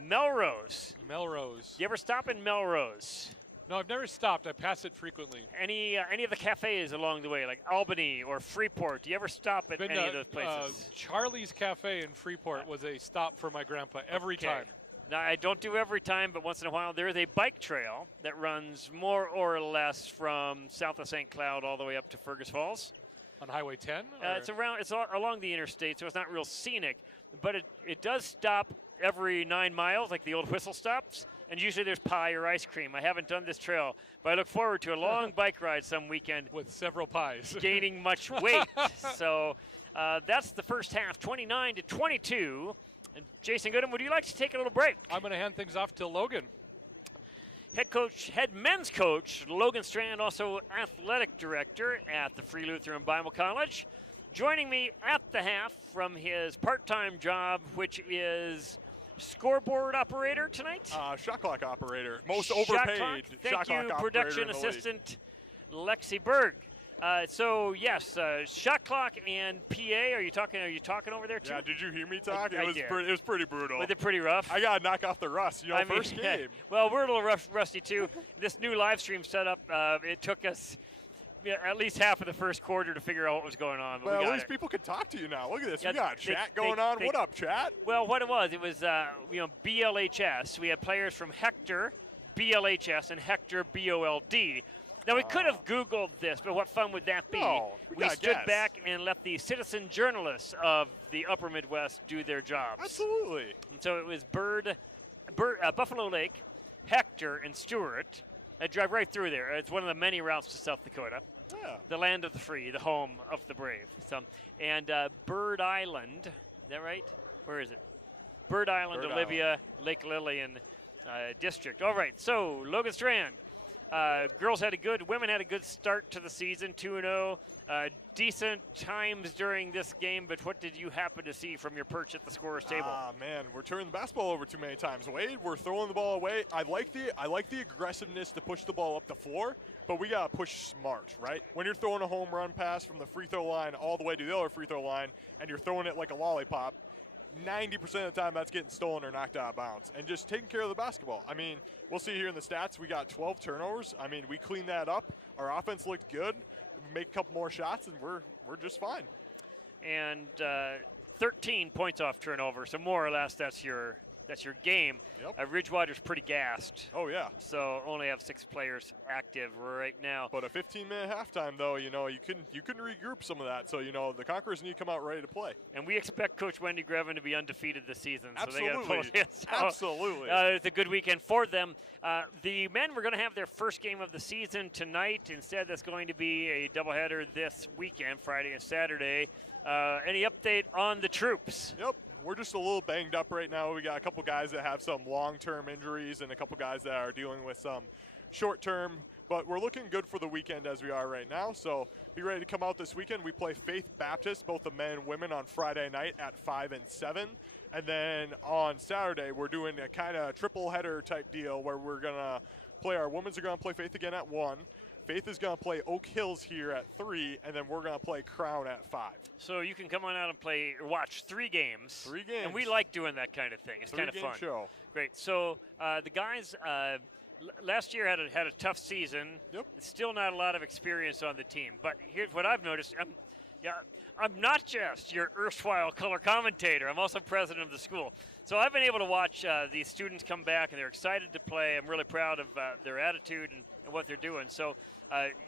Melrose. Melrose. You ever stop in Melrose? No, I've never stopped. I pass it frequently. Any of the cafes along the way, like Albany or Freeport? Do you ever stop at any of those places? Charlie's Cafe in Freeport was a stop for my grandpa every time. Now, I don't do every time, but once in a while, there is a bike trail that runs more or less from south of St. Cloud all the way up to Fergus Falls. On Highway 10? It's along the interstate, so it's not real scenic, but it does stop every 9 miles, like the old whistle stops, and usually there's pie or ice cream. I haven't done this trail, but I look forward to a long bike ride some weekend. With several pies. Gaining much weight. So that's the first half, 29-22. And Jason Goodham, would you like to take a little break? I'm going to hand things off to Logan. Head men's coach, Logan Strand, also athletic director at the Free Lutheran Bible College. Joining me at the half from his part-time job, which is scoreboard operator tonight. Shot clock operator, most Shot overpaid clock. shot Thank clock you, operator production in the assistant Lexi Berg. So yes, shot clock and PA. Are you talking over there too? Yeah, did you hear me talk? I It was did. it was pretty brutal. Was it pretty rough? I gotta knock off the rust. First game. Well, we're a little rusty too. This new live stream setup, it took us at least half of the first quarter to figure out what was going on. But Well, we at got least it. people can talk to you now. Look at this. Yeah, We got they- chat going on. they- What up, chat? Well, what it was BLHS. We had players from Hector, BLHS, and Hector, BOLD. Now, we could have Googled this, but what fun would that be? No, we we gotta stood guess. back and let the citizen journalists of the upper Midwest do their jobs. Absolutely. And so it was Buffalo Lake, Hector, and Stewart. I drive right through there. It's one of the many routes to South Dakota. Yeah. The land of the free, the home of the brave. So, and Bird Island, is that right? Where is it? Bird Island, Bird Olivia, Lake Lillian district. All right, so Logan Strand. Women had a good start to the season, 2-0. Decent times during this game, but what did you happen to see from your perch at the scorer's table? Man, we're turning the basketball over too many times. Wade, we're throwing the ball away. I like the aggressiveness to push the ball up the floor, but we gotta push smart, right? When you're throwing a home run pass from the free throw line all the way to the other free throw line, and you're throwing it like a lollipop, 90% of the time that's getting stolen or knocked out of bounds, and just taking care of the basketball. I mean, we'll see here in the stats, we got 12 turnovers. I mean, we cleaned that up. Our offense looked good. We make a couple more shots, and we're just fine. And 13 points off turnover, so more or less that's your game. Yep. Ridgewater's pretty gassed. Oh, yeah. So only have 6 players active right now. But a 15-minute halftime, though, you can regroup some of that. So, the Conquerors need to come out ready to play. And we expect Coach Wendy Grevin to be undefeated this season. Absolutely. So they got to pull it in. So, Absolutely. It's a good weekend for them. The men were going to have their first game of the season tonight. Instead, that's going to be a doubleheader this weekend, Friday and Saturday. Any update on the troops? Yep. We're just a little banged up right now. We got a couple guys that have some long-term injuries and a couple guys that are dealing with some short-term, but we're looking good for the weekend as we are right now. So be ready to come out this weekend. We play Faith Baptist, both the men and women, on Friday night at 5 and 7. And then on Saturday, we're doing a kind of triple header type deal where we're going to play our women's are going to play Faith again at 1. Faith is going to play Oak Hills here at 3, and then we're going to play Crown at 5. So you can come on out and play or watch 3 games. 3 games. And we like doing that kind of thing. It's kind of fun. Show. Great. So the guys last year had a tough season. Yep. Still not a lot of experience on the team. But here's what I've noticed. I'm not just your erstwhile color commentator. I'm also president of the school. So I've been able to watch these students come back, and they're excited to play. I'm really proud of their attitude and what they're doing. So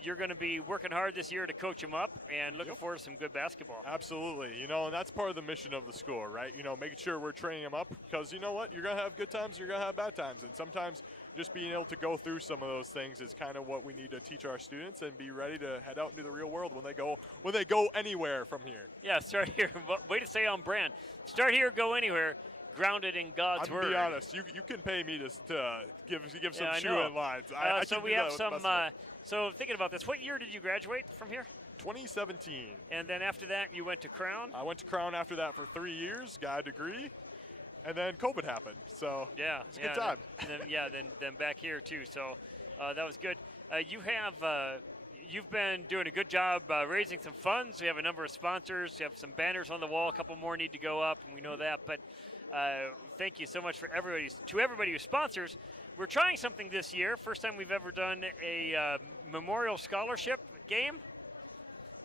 you're going to be working hard this year to coach them up and looking forward to some good basketball. Absolutely. And that's part of the mission of the school, right? Making sure we're training them up because you know what? You're going to have good times, you're going to have bad times. And sometimes just being able to go through some of those things is kind of what we need to teach our students and be ready to head out into the real world when they go anywhere from here. Yeah, start here. Way to stay on brand. Start here, go anywhere. Grounded in God's I'm word. To be honest, you can pay me to give some I shoe know. in lines. I so can we do have that some. with the best So thinking about this, what year did you graduate from here? 2017. And then after that, you went to Crown. I went to Crown after that for 3 years, got a degree, and then COVID happened. So yeah, it's a good time. Then back here too. So that was good. You've been doing a good job raising some funds. We have a number of sponsors. We have some banners on the wall. A couple more need to go up, and we know that. But thank you so much for everybody who sponsors. We're trying something this year. First time we've ever done a memorial scholarship game.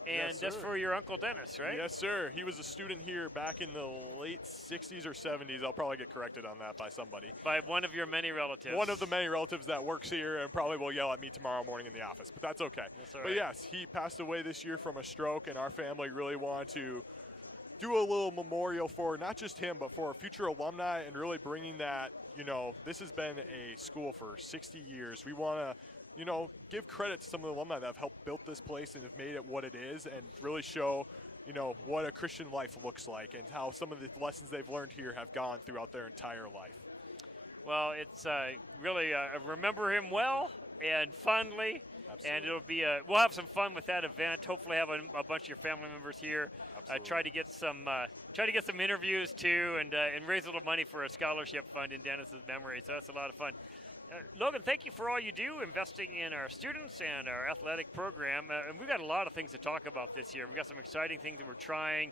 And Yes, that's sir. for your Uncle Dennis, right? Yes, sir. He was a student here back in the late 60s or 70s. I'll probably get corrected on that by somebody. By one of your many relatives. One of the many relatives that works here and probably will yell at me tomorrow morning in the office, but that's okay. That's all But right. yes, he passed away this year from a stroke, and our family really wanted to do a little memorial for not just him, but for future alumni and really bringing that, this has been a school for 60 years. We want to give credit to some of the alumni that have helped build this place and have made it what it is and really show, what a Christian life looks like and how some of the lessons they've learned here have gone throughout their entire life. Well, it's really remember him well and fondly. And it'll be we'll have some fun with that event. Hopefully, have a bunch of your family members here. Try to get some interviews too, and raise a little money for a scholarship fund in Dennis's memory. So that's a lot of fun. Logan, thank you for all you do, investing in our students and our athletic program. And we've got a lot of things to talk about this year. We've got some exciting things that we're trying.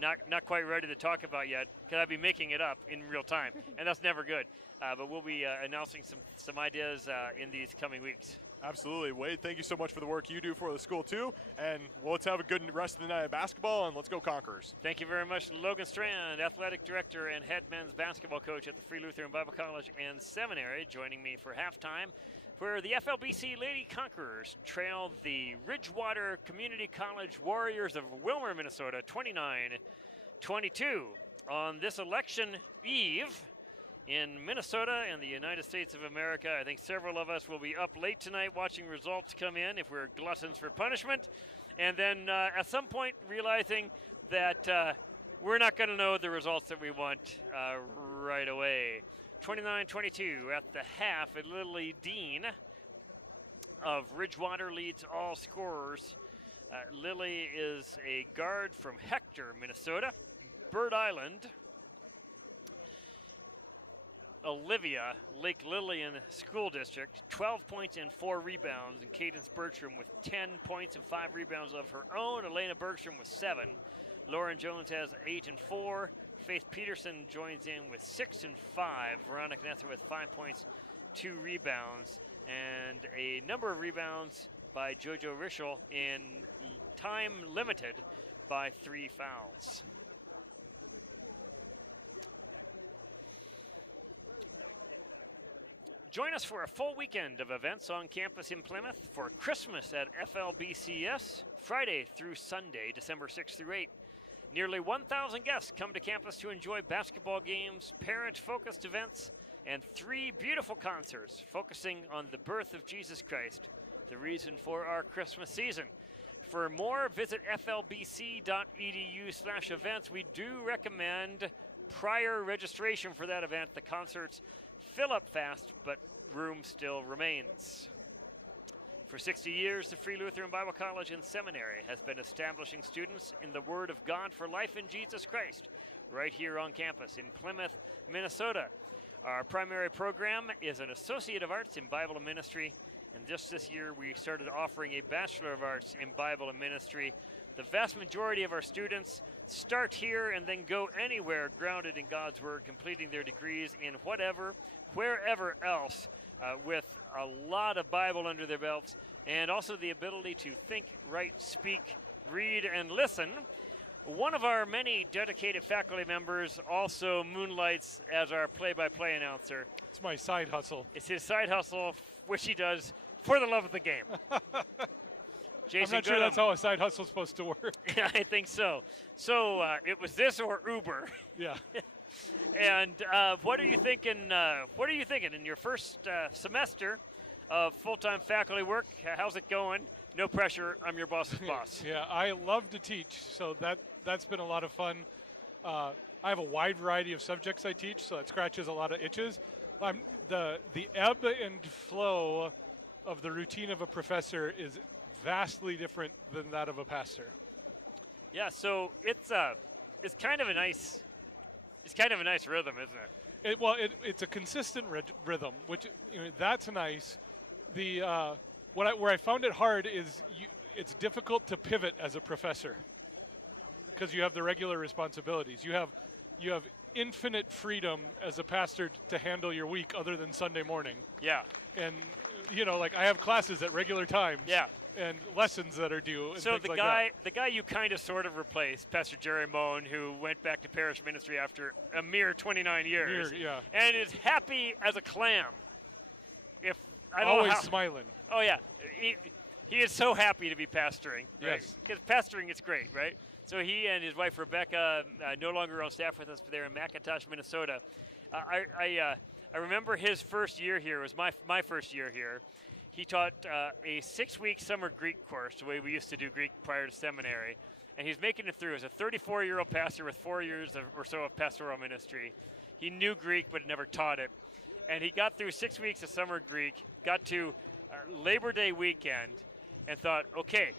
Not quite ready to talk about yet, because I'd be making it up in real time, and that's never good. But we'll be announcing some ideas in these coming weeks. Absolutely. Wade, thank you so much for the work you do for the school, too. And let's have a good rest of the night of basketball, and let's go Conquerors. Thank you very much, Logan Strand, athletic director and head men's basketball coach at the Free Lutheran Bible College and Seminary, joining me for halftime, where the FLBC Lady Conquerors trailed the Ridgewater Community College Warriors of Wilmer, Minnesota, 29-22. On this election eve in Minnesota and the United States of America, I think several of us will be up late tonight watching results come in if we're gluttons for punishment, and then at some point realizing that we're not going to know the results that we want right away. 29-22 at the half. Lily Dean of Ridgewater leads all scorers. Lily is a guard from Hector, Minnesota. Bird Island, Olivia, Lake Lillian School District, 12 points and 4 rebounds. And Cadence Bertram with 10 points and 5 rebounds of her own. Elena Bergstrom with 7. Lauren Jones has 8 and 4. Faith Peterson joins in with 6 and 5. Veronica Nether with 5 points, 2 rebounds, and a number of rebounds by JoJo Rischel in time limited by 3 fouls. Join us for a full weekend of events on campus in Plymouth for Christmas at FLBCS, Friday through Sunday, December 6th through 8th. Nearly 1,000 guests come to campus to enjoy basketball games, parent-focused events, and 3 beautiful concerts focusing on the birth of Jesus Christ, the reason for our Christmas season. For more, visit flbc.edu/events. We do recommend prior registration for that event. The concerts fill up fast, but room still remains. For 60 years, the Free Lutheran Bible College and Seminary has been establishing students in the Word of God for life in Jesus Christ, right here on campus in Plymouth, Minnesota. Our primary program is an Associate of Arts in Bible and Ministry, and just this year we started offering a Bachelor of Arts in Bible and Ministry. The vast majority of our students start here and then go anywhere grounded in God's Word, completing their degrees in whatever, wherever else, with a lot of Bible under their belts, and also the ability to think, write, speak, read, and listen. One of our many dedicated faculty members also moonlights as our play-by-play announcer. It's my side hustle. It's his side hustle, which he does for the love of the game. Jason I'm not sure that's how a side hustle's supposed to work. I think so. So it was this or Uber. Yeah. And what are you thinking? What are you thinking in your first semester of full-time faculty work? How's it going? No pressure. I'm your boss's boss. Yeah, I love to teach, so that's been a lot of fun. I have a wide variety of subjects I teach, so it scratches a lot of itches. The ebb and flow of the routine of a professor is vastly different than that of a pastor. Yeah, so it's kind of a nice rhythm, isn't it? It's a consistent rhythm, which that's nice. Where I found it hard is it's difficult to pivot as a professor because you have the regular responsibilities. You have infinite freedom as a pastor to handle your week other than Sunday morning. Yeah. And I have classes at regular times. Yeah. And lessons that are due. And so things the like guy you kind of sort of replaced, Pastor Jerry Moen, who went back to parish ministry after a mere 29 years, yeah. and is happy as a clam. Always smiling. Oh yeah, he is so happy to be pastoring. Right? Yes, because pastoring is great, right? So he and his wife Rebecca, no longer on staff with us, but they're in McIntosh, Minnesota. I remember his first year here. It was my first year here. He taught a 6-week summer Greek course, the way we used to do Greek prior to seminary. And he's making it through as a 34-year-old pastor with 4 years or so of pastoral ministry. He knew Greek but never taught it. And he got through 6 weeks of summer Greek, got to Labor Day weekend and thought, okay,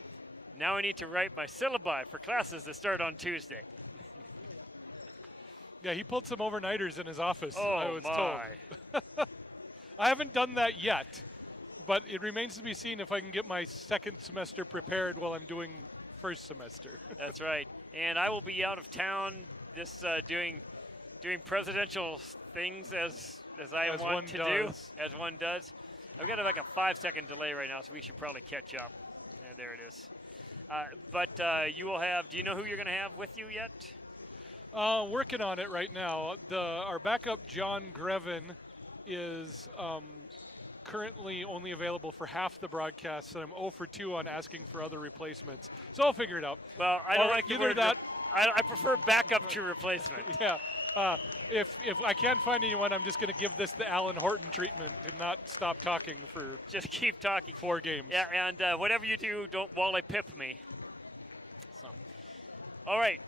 now I need to write my syllabi for classes that start on Tuesday. Yeah, he pulled some overnighters in his office, Oh, I was my. told. I haven't done that yet, but it remains to be seen if I can get my second semester prepared while I'm doing first semester. That's right. And I will be out of town this doing presidential things as I As want one to does. do, as one does. I've got like a 5-second delay right now, so we should probably catch up. There it is. But you will have, do you know who you're going to have with you yet? Working on it right now. Our backup, John Grevin, is currently only available for half the broadcast, and I'm 0 for 2 on asking for other replacements. So I'll figure it out. Well, I don't Or like the either word that. I prefer backup to replacement. Yeah. If I can't find anyone, I'm just going to give this the Alan Horton treatment and not stop talking for Just keep talking. 4 games. Yeah, and whatever you do, don't Wally Pip me. So, all right,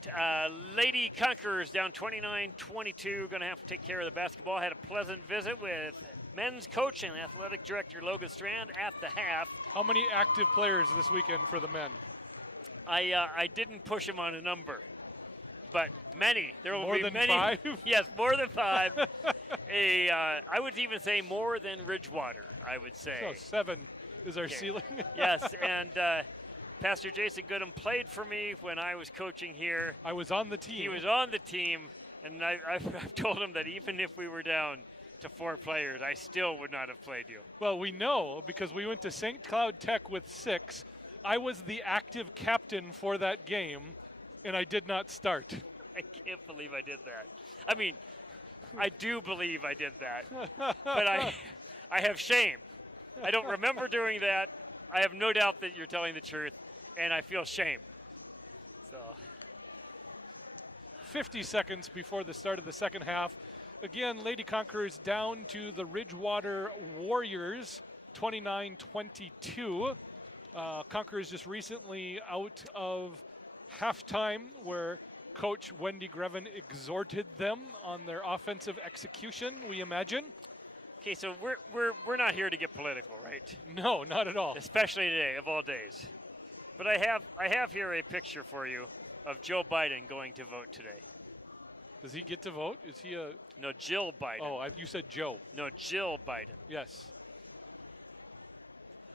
Lady Conquerors down 29-22. Going to have to take care of the basketball. Had a pleasant visit with men's coach and athletic director Logan Strand at the half. How many active players this weekend for the men? I didn't push him on a number, but many. There will More be than many. 5? Yes, more than 5. I would even say more than Ridgewater, I would say. So 7 is our ceiling. Yes, and Pastor Jason Goodham played for me when I was coaching here. I was on the team. He was on the team, and I've told him that even if we were down to 4 players, I still would not have played you. Well, we know because we went to St. Cloud Tech with 6. I was the active captain for that game, and I did not start. I can't believe I did that. I mean, I do believe I did that, but I have shame. I don't remember doing that. I have no doubt that you're telling the truth, and I feel shame. So, 50 seconds before the start of the second half. Again, Lady Conquerors down to the Ridgewater Warriors, 29-22. Conquerors just recently out of halftime where Coach Wendy Grevin exhorted them on their offensive execution, we imagine. okay, so we're not here to get political, right? No, not at all. Especially today, of all days. But I have here a picture for you of Joe Biden going to vote today. Does he get to vote? Is he a... No, Jill Biden. Oh, you said Joe. No, Jill Biden. Yes,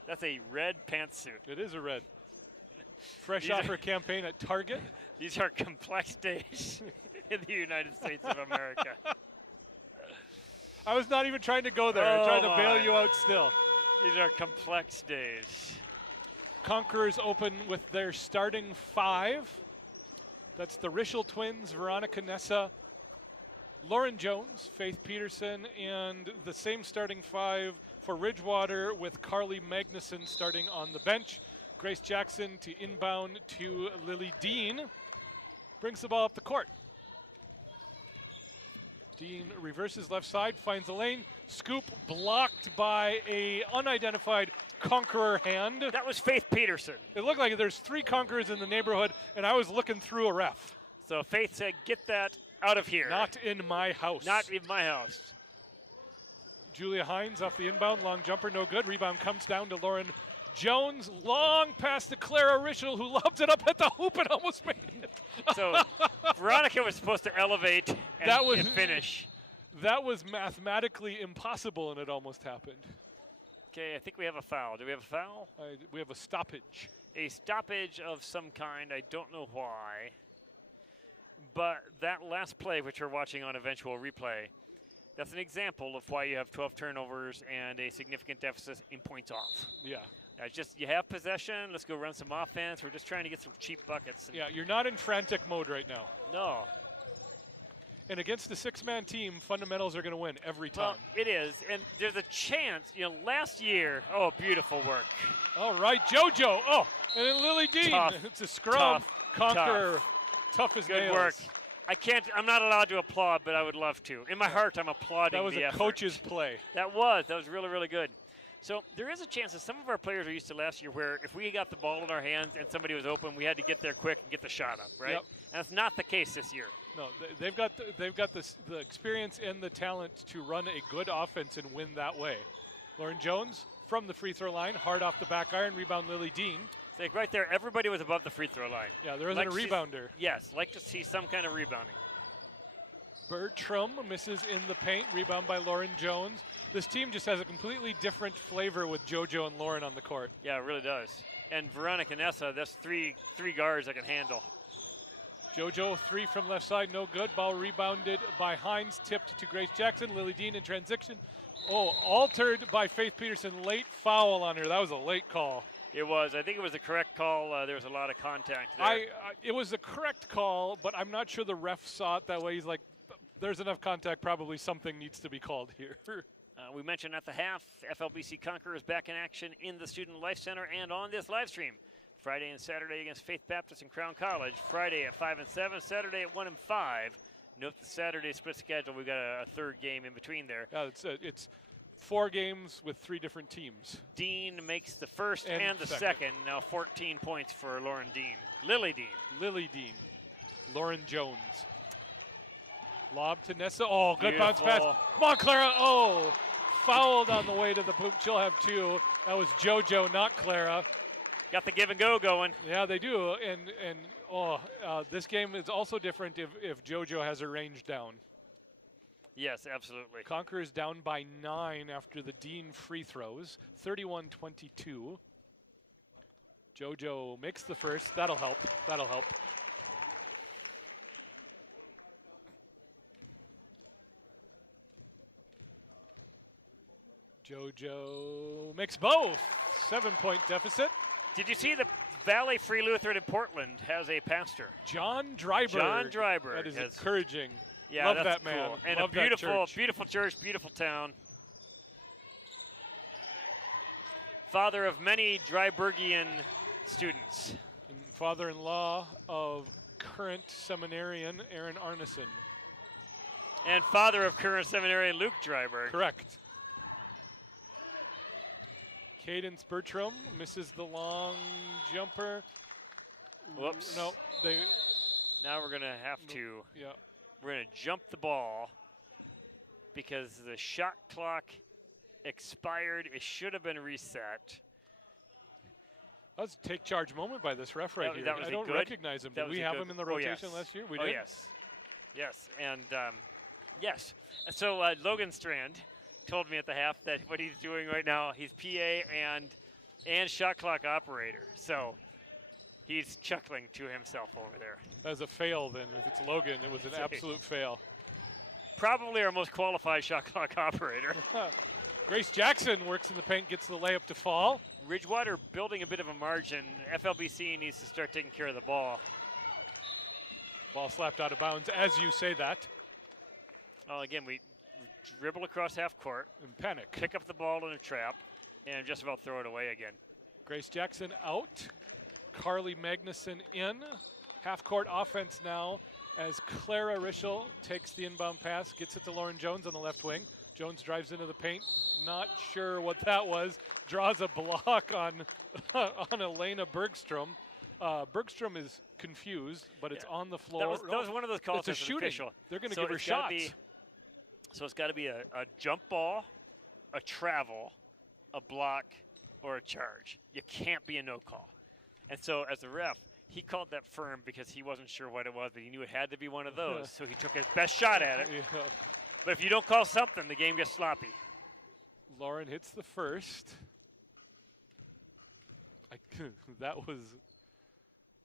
That's a red pantsuit. it is a red. Fresh These off are- her campaign at Target. These are complex days in the United States of America. I was not even trying to go there. I'm Oh trying to bail my. you out still. These are complex days. Conquerors open with their starting 5. That's the Rischel twins, Veronica Nessa, Lauren Jones, Faith Peterson, and the same starting 5 for Ridgewater with Carly Magnuson starting on the bench. Grace Jackson to inbound to Lily Dean. Brings the ball up the court. Dean reverses left side, finds a lane. Scoop blocked by a unidentified Conqueror hand. That was Faith Peterson. It looked like there's 3 Conquerors in the neighborhood, and I was looking through a ref. So Faith said, get that out of here. Not in my house. Not in my house. Julia Hines off the inbound, long jumper, no good. Rebound comes down to Lauren Jones, long pass to Clara Rischel, who lobs it up at the hoop and almost made it. So Veronica was supposed to elevate and finish. That was mathematically impossible, and it almost happened. Okay, I think we have a foul. Do we have a foul? We have a stoppage. A stoppage of some kind. I don't know why. But that last play, which we're watching on eventual replay, that's an example of why you have 12 turnovers and a significant deficit in points off. Yeah. It's just you have possession. Let's go run some offense. We're just trying to get some cheap buckets. Yeah, you're not in frantic mode right now. No. And against the 6-man team, fundamentals are going to win every time. Well, it is. And there's a chance, last year, beautiful work. All right, JoJo. Oh, and then Lily Dean. Tough, It's a scrum. Conqueror. Tough as Good nails. work. I'm not allowed to applaud, but I would love to. In my heart, I'm applauding That was the a effort. coach's play. That was really, really good. So there is a chance that some of our players are used to last year where if we got the ball in our hands and somebody was open, we had to get there quick and get the shot up, right? Yep. And that's not the case this year. No, they've got the experience and the talent to run a good offense and win that way. Lauren Jones from the free throw line. Hard off the back iron. Rebound, Lily Dean. It's like right there, everybody was above the free throw line. Yeah, there isn't a rebounder. Yes, like to see some kind of rebounding. Bertram misses in the paint. Rebound by Lauren Jones. This team just has a completely different flavor with JoJo and Lauren on the court. Yeah, it really does. And Veronica Nessa, that's three guards that can handle. JoJo, 3 from left side, no good. Ball rebounded by Hines, tipped to Grace Jackson. Lily Dean in transition. Oh, altered by Faith Peterson. Late foul on her. That was a late call. It was. I think it was the correct call. There was a lot of contact there. It was the correct call, but I'm not sure the ref saw it that way. He's like, there's enough contact. Probably something needs to be called here. We mentioned at the half, FLBC Conqueror is back in action in the Student Life Center and on this live stream. Friday and Saturday against Faith Baptist and Crown College. Friday at 5 and 7. Saturday at 1 and 5. Note the Saturday split schedule. We've got a third game in between there. Yeah, it's 4 games with 3 different teams. Dean makes the first and the second. Now 14 points for Lauren Dean. Lily Dean. Lauren Jones. Lob to Nessa. Oh, good Beautiful. bounce pass. Come on, Clara. Oh, fouled on the way to the hoop. She'll have 2. That was JoJo, not Clara. Got the give and go going. Yeah, they do. And this game is also different if JoJo has her range down. Yes, absolutely. Conqueror is down by 9 after the Dean free throws. 31-22. JoJo makes the first. That'll help. JoJo makes both. 7-point deficit. Did you see the Valley Free Lutheran in Portland has a pastor? John Dryberg. That is encouraging. Yeah, love that's that man. Cool. And love a beautiful church, beautiful town. Father of many Drybergian students. And father-in-law of current seminarian Aaron Arneson. And father of current seminarian Luke Dryberg. Correct. Cadence Bertram misses the long jumper. Whoops. No, now we're going to have to. Yeah. We're going to jump the ball because the shot clock expired. It should have been reset. That was a take charge moment by this ref right here. I don't recognize him. Did we have him in the rotation last year? We did? Yes. And yes. So Logan Strand told me at the half that what he's doing right now, he's PA and shot clock operator. So he's chuckling to himself over there. As a fail, then. If it's Logan, it was an absolute fail. Probably our most qualified shot clock operator. Grace Jackson works in the paint, gets the layup to fall. Ridgewater building a bit of a margin. FLBC needs to start taking care of the ball. Ball slapped out of bounds as you say that. Well, again, we dribble across half court. In panic. Pick up the ball in a trap and just about throw it away again. Grace Jackson out. Carly Magnuson in. Half-court offense now as Clara Rischel takes the inbound pass, gets it to Lauren Jones on the left wing. Jones drives into the paint. Not sure what that was. Draws a block on Elena Bergstrom. Bergstrom is confused, but it's on the floor. That was one of those calls. It's a shooting. Official. They're going to give her shots. So it's got to be a jump ball, a travel, a block, or a charge. You can't be a no call. And so as a ref, he called that firm because he wasn't sure what it was, but he knew it had to be one of those. So he took his best shot at it. Yeah. But if you don't call something, the game gets sloppy. Lauren hits the first. That was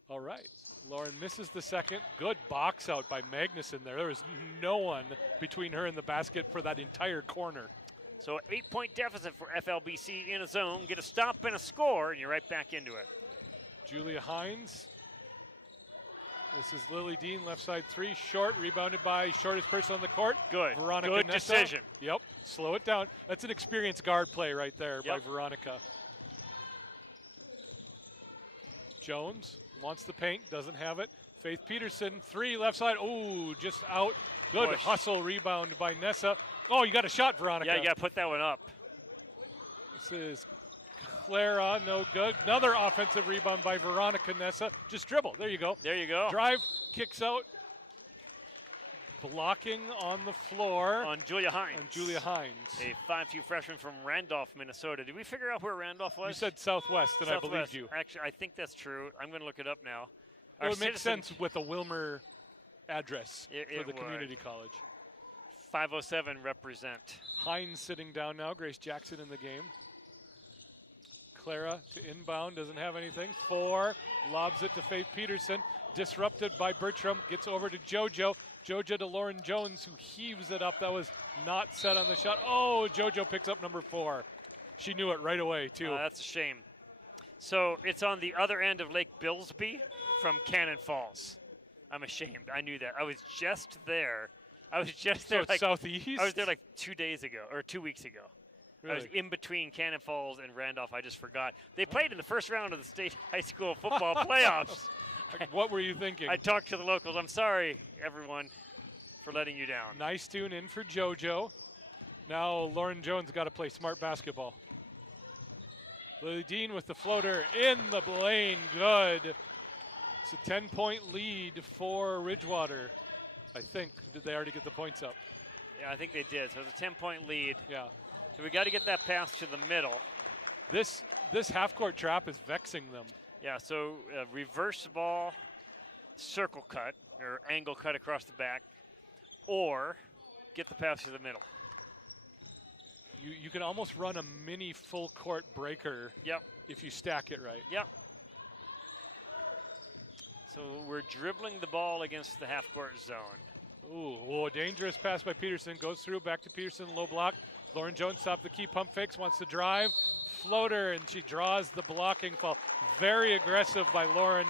all right. Lauren misses the second. Good box out by Magnuson there. There was no one between her and the basket for that entire corner. So 8-point deficit for FLBC in a zone. Get a stop and a score, and you're right back into it. Julia Hines. This is Lily Dean, left side 3, short, rebounded by shortest person on the court. Good. Veronica Good Nessa. decision. Yep. Slow it down. That's an experienced guard play right there by Yep. Veronica. Jones wants the paint, doesn't have it. Faith Peterson, 3, left side. Ooh, just out. Good Push. hustle rebound by Nessa. Oh, you got a shot, Veronica. Yeah, you got to put that one up. This is Clara, no good. Another offensive rebound by Veronica Nessa. Just dribble. There you go. There you go. Drive, kicks out. blocking on the floor on Julia Hines. A 5'2" freshman from Randolph, Minnesota. Did we figure out where Randolph was? You said Southwest, and Southwest. I believed you. Actually, I think that's true. I'm going to look it up now. It would make sense with a Wilmer address for the community college. 507 represent. Hines sitting down now. Grace Jackson in the game. Clara to inbound, doesn't have anything. 4, lobs it to Faith Peterson. Disrupted by Bertram, gets over to JoJo. JoJo to Lauren Jones, who heaves it up. That was not set on the shot. Oh, JoJo picks up number 4. She knew it right away, too. That's a shame. So it's on the other end of Lake Billsby from Cannon Falls. I'm ashamed. I knew that. I was just there. So like southeast? I was there like 2 days ago, or 2 weeks ago. Really? I was in between Cannon Falls and Randolph. I just forgot. They played in the first round of the state high school football playoffs. What were you thinking? I talked to the locals. I'm sorry, everyone, for letting you down. Nice tune in for JoJo. Now Lauren Jones got to play smart basketball. Lily Dean with the floater in the lane. Good. It's a 10-point lead for Ridgewater. I think. Did they already get the points up? Yeah, I think they did. So it's a 10-point lead. Yeah. So we got to get that pass to the middle. This half-court trap is vexing them. Yeah, so reverse ball, circle cut, or angle cut across the back, or get the pass to the middle. You can almost run a mini full-court breaker if you stack it right. Yep. So we're dribbling the ball against the half-court zone. Ooh, dangerous pass by Peterson. Goes through, back to Peterson, low block. Lauren Jones stopped the key, pump fakes, wants to drive. Floater, and she draws the blocking foul. Very aggressive by Lauren,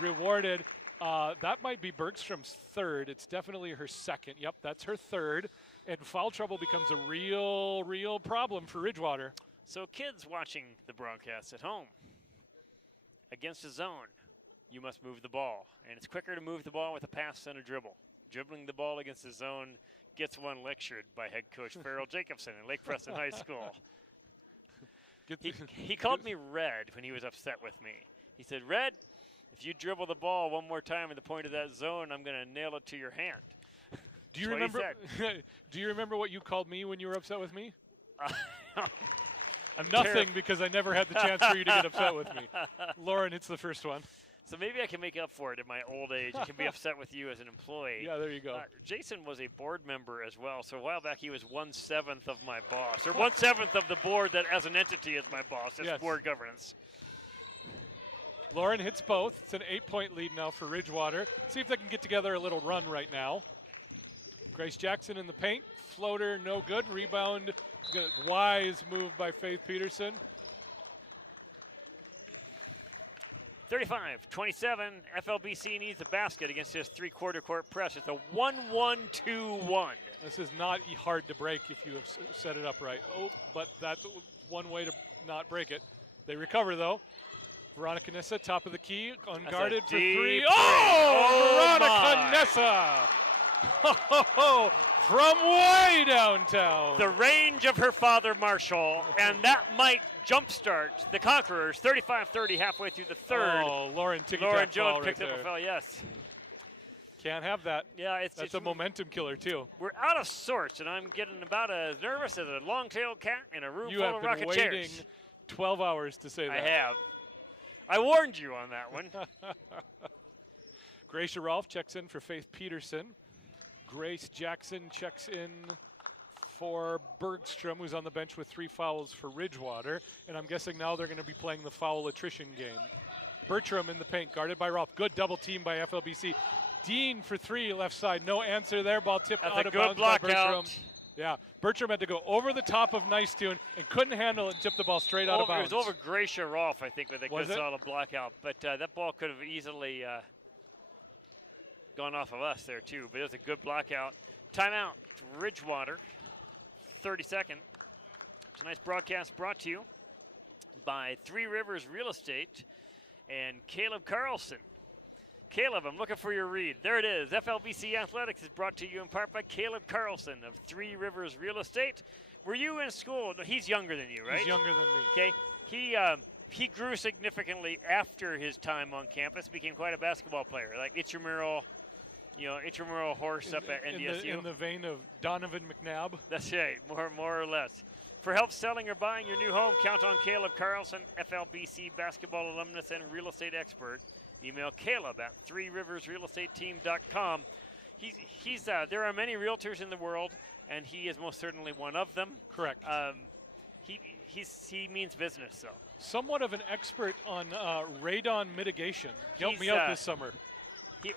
rewarded. That might be Bergstrom's third. It's definitely her second. Yep, that's her third. And foul trouble becomes a real problem for Ridgewater. So kids watching the broadcast at home, against a zone, you must move the ball. And it's quicker to move the ball with a pass than a dribble. Dribbling the ball against the zone gets one lectured by head coach Farrell Jacobson in Lake Preston High School. He called me Red when he was upset with me. He said, Red, if you dribble the ball one more time at the point of that zone, I'm going to nail it to your hand. Do you remember? Do you remember what you called me when you were upset with me? Nothing, because I never had the chance for you to get upset with me. Lauren, it's the first one. So maybe I can make up for it in my old age. I can be upset with you as an employee. Yeah, there you go. Jason was a board member as well. So a while back, he was 1/7 of my boss, or 1/7 of the board that as an entity is my boss. It's board governance. Lauren hits both. It's an 8-point lead now for Ridgewater. See if they can get together a little run right now. Grace Jackson in the paint. Floater, no good. Rebound, wise move by Faith Peterson. 35-27, FLBC needs a basket against this three-quarter court press. It's a 1-1-2-1. This is not hard to break if you have set it up right. Oh, but that's one way to not break it. They recover, though. Veronica Nissa, top of the key, unguarded for three. Oh, Veronica Nissa! From way downtown. The range of her father, Marshall, and that might jumpstart the Conquerors. 35-30 halfway through the third. Oh, Lauren Jones picked up a foul, yes. Can't have that. Yeah, that's a momentum killer, too. We're out of sorts, and I'm getting about as nervous as a long-tailed cat in a room full of rocking chairs. You have been waiting 12 hours to say that. I have. I warned you on that one. Gracia Rolfe checks in for Faith Peterson. Grace Jackson checks in for Bergstrom, who's on the bench with 3 fouls for Ridgewater. And I'm guessing now they're going to be playing the foul attrition game. Bertram in the paint, guarded by Rolfe. Good double team by FLBC. Dean for 3, left side. No answer there. Ball tipped out of bounds by Bertram. Yeah, Bertram had to go over the top of Nicetune and couldn't handle it and tipped the ball straight out of bounds. It was over Gracia Rolfe, I think, with a good solid blockout. But that ball could have easily gone off of us there, too. But it was a good blockout. Timeout, Ridgewater, 30 seconds. It's a nice broadcast brought to you by Three Rivers Real Estate and Caleb Carlson. Caleb, I'm looking for your read. There it is. FLBC Athletics is brought to you in part by Caleb Carlson of Three Rivers Real Estate. Were you in school? No, he's younger than you, right? He's younger than me. Okay. He grew significantly after his time on campus, became quite a basketball player, like intramural, intramural horse up at NDSU. In the vein of Donovan McNabb. That's right, more or less. For help selling or buying your new home, count on Caleb Carlson, FLBC basketball alumnus and real estate expert. Email Caleb at threeriversrealestateteam.com. There are many realtors in the world, and he is most certainly one of them. Correct. He means business, though. Somewhat of an expert on radon mitigation. Helped me out this summer.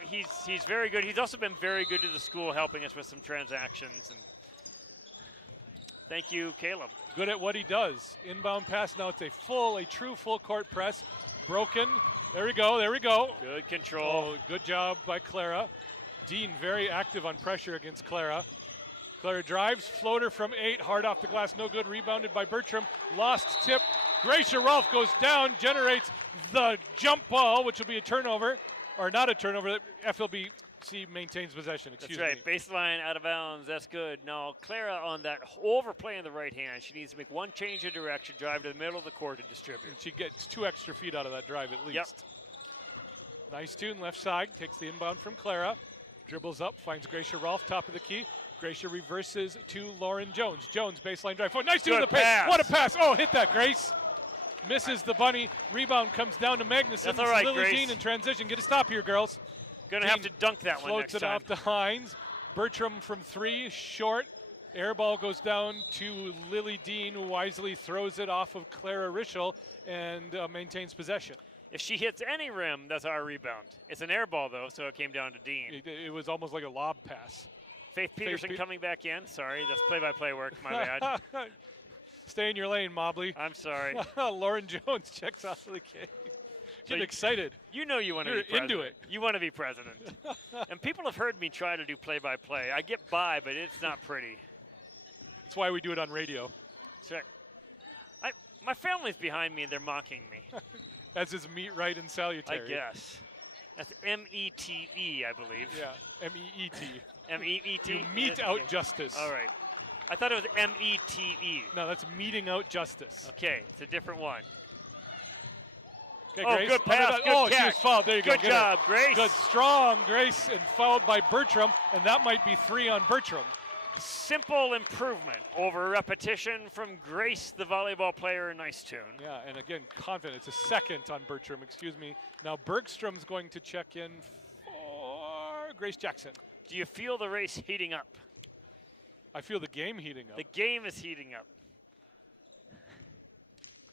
He's very good. He's also been very good to the school, helping us with some transactions. And thank you, Caleb. Good at what he does. Inbound pass. Now it's a true full court press. Broken. There we go. Good control. Oh, good job by Clara. Dean very active on pressure against Clara. Clara drives, floater from 8, hard off the glass, no good, rebounded by Bertram. Lost tip. Gracia Rolfe goes down, generates the jump ball, which will be a turnover, or not a turnover. FLBC maintains possession, excuse me. That's right, baseline out of bounds, that's good. Now, Clara on that overplay in the right hand, she needs to make one change of direction, drive to the middle of the court and distribute. And she gets 2 extra feet out of that drive at least. Yep. Nice tune, left side, takes the inbound from Clara. Dribbles up, finds Gracia Rolfe, top of the key. Gracia reverses to Lauren Jones. Jones, baseline drive. Oh, nice tune in the pass. What a pass. Oh, hit that, Grace. Misses the bunny. Rebound comes down to Magnuson. That's all right, Lily Grace. Dean in transition. Get a stop here, girls. Gonna have to dunk that one next time. Floats it off to Hines. Bertram from 3, short. Air ball goes down to Lily Dean, who wisely throws it off of Clara Rischel and maintains possession. If she hits any rim, that's our rebound. It's an air ball, though, so it came down to Dean. It was almost like a lob pass. Faith Peterson coming back in. Sorry, that's play-by-play work. My bad. Stay in your lane, Mobley. I'm sorry. Lauren Jones checks out of the game. Getting excited. You know you want to be president. Into it. You want to be president. And people have heard me try to do play-by-play. I get by, but it's not pretty. That's why we do it on radio. That's right. My family's behind me, and they're mocking me. As is meet, right, and salutary. I guess. That's M-E-T-E, I believe. Yeah, M-E-E-T. M-E-E-T? You mete out justice. All right. I thought it was M-E-T-E. No, that's meeting out justice. Okay, it's a different one. Okay, oh, Grace. good pass, good catch. She was fouled. There you go. Good job, Grace. Good, strong Grace, and fouled by Bertram, and that might be 3 on Bertram. Simple improvement over repetition from Grace, the volleyball player. Nice tune. Yeah, and again, confident. It's a second on Bertram, excuse me. Now Bergstrom's going to check in for Grace Jackson. Do you feel the race heating up? I feel the game heating up. The game is heating up.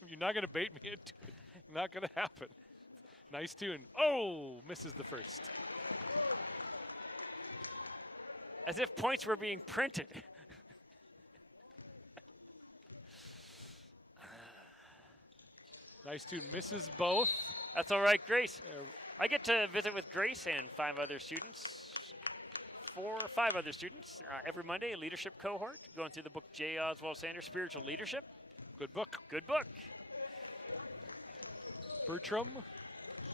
You're not going to bait me into it. Not going to happen. Nice tune. Oh, misses the first. As if points were being printed. Nice tune. Misses both. That's all right, Grace. I get to visit with Grace and 5 other students. 4 or 5 other students every Monday, a leadership cohort, going through the book J. Oswald Sanders, Spiritual Leadership. Good book. Good book. Bertram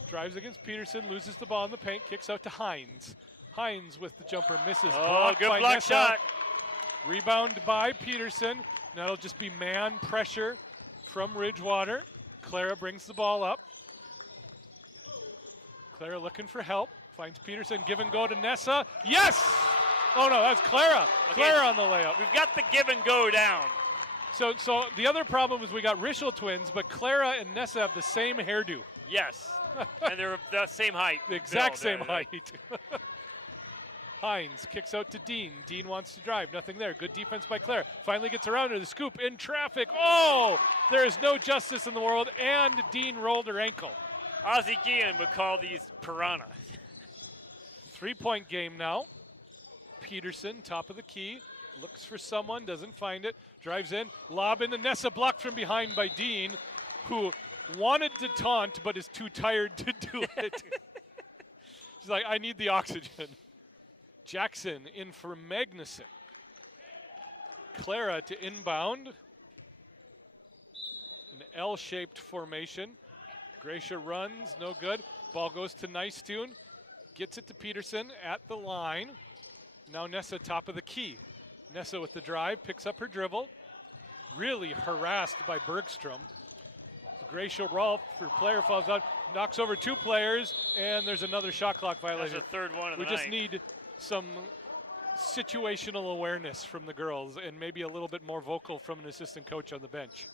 drives against Peterson, loses the ball in the paint, kicks out to Hines. Hines with the jumper, misses. Oh, good block Nessa. shot. Rebound by Peterson. Now it'll just be man pressure from Ridgewater. Clara brings the ball up. Clara looking for help. Finds Peterson, give and go to Nessa. Yes! Oh no, that's Clara. Okay. Clara on the layup. We've got the give and go down. So the other problem is we got Rischel twins, but Clara and Nessa have the same hairdo. Yes, and they're the same height. The exact same height. Hines kicks out to Dean. Dean wants to drive. Nothing there. Good defense by Clara. Finally gets around her. The scoop in traffic. Oh! There is no justice in the world, and Dean rolled her ankle. Ozzie Guillen would call these piranhas. 3-point game now. Peterson, top of the key. Looks for someone, doesn't find it. Drives in. Lob in the Nessa, blocked from behind by Dean, who wanted to taunt but is too tired to do it. She's like, I need the oxygen. Jackson in for Magnuson. Clara to inbound. An L-shaped formation. Gracia runs, no good. Ball goes to Nice Tune. Gets it to Peterson at the line. Now Nessa top of the key. Nessa with the drive, picks up her dribble. Really harassed by Bergstrom. Gracia Rolfe, her player falls out, knocks over 2 players, and there's another shot clock violation. That's the third one of the We just need some situational awareness from the girls and maybe a little bit more vocal from an assistant coach on the bench.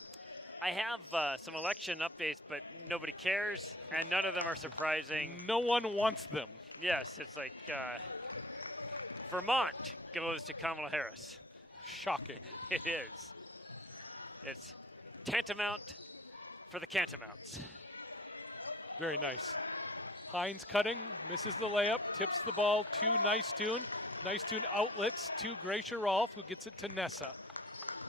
I have some election updates, but nobody cares, and none of them are surprising. No one wants them. Yes, it's like Vermont goes to Kamala Harris. Shocking. It is. It's tantamount for the Cantamounts. Very nice. Hines cutting, misses the layup, tips the ball to Nice Tune outlets to Gracia Rolfe, who gets it to Nessa.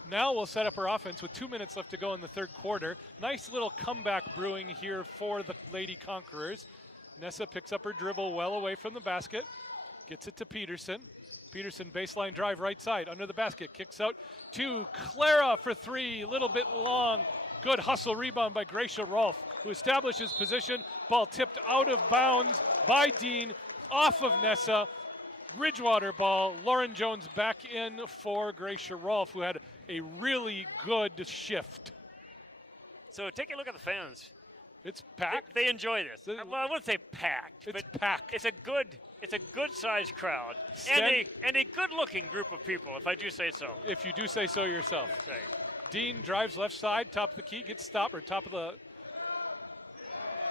Now we'll set up her offense with 2 minutes left to go in the third quarter. Nice little comeback brewing here for the Lady Conquerors. Nessa picks up her dribble well away from the basket, gets it to Peterson. Peterson baseline drive right side under the basket, kicks out to Clara for three, a little bit long. Good hustle rebound by Gracia Rolfe, who establishes position. Ball tipped out of bounds by Dean, off of Nessa. Ridgewater ball. Lauren Jones back in for Gracia Rolfe, who had a really good shift. So take a look at the fans. It's packed. They enjoy this. Well, I wouldn't say packed, It's but packed. it's a good sized crowd and a good looking group of people, if I do say so. If you do say so yourself. That's right. Dean drives left side, top of the key, gets stopped, or top of the.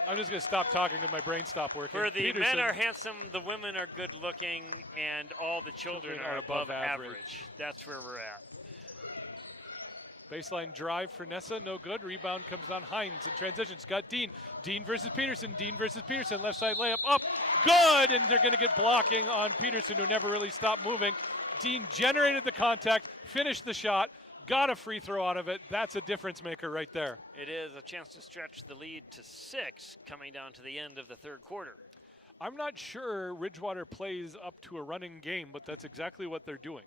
I'm just going to stop talking and my brain stop working. For the Peterson, men are handsome, the women are good looking, and all the children are above average. That's where we're at. Baseline drive for Nessa, no good. Rebound comes down Hines in transition. Got Dean. Dean versus Peterson. Dean versus Peterson. Left side layup up. Good! And they're going to get blocking on Peterson, who never really stopped moving. Dean generated the contact, finished the shot, got a free throw out of it. That's a difference maker right there. It is a chance to stretch the lead to 6 coming down to the end of the third quarter. I'm not sure Ridgewater plays up to a running game, but that's exactly what they're doing.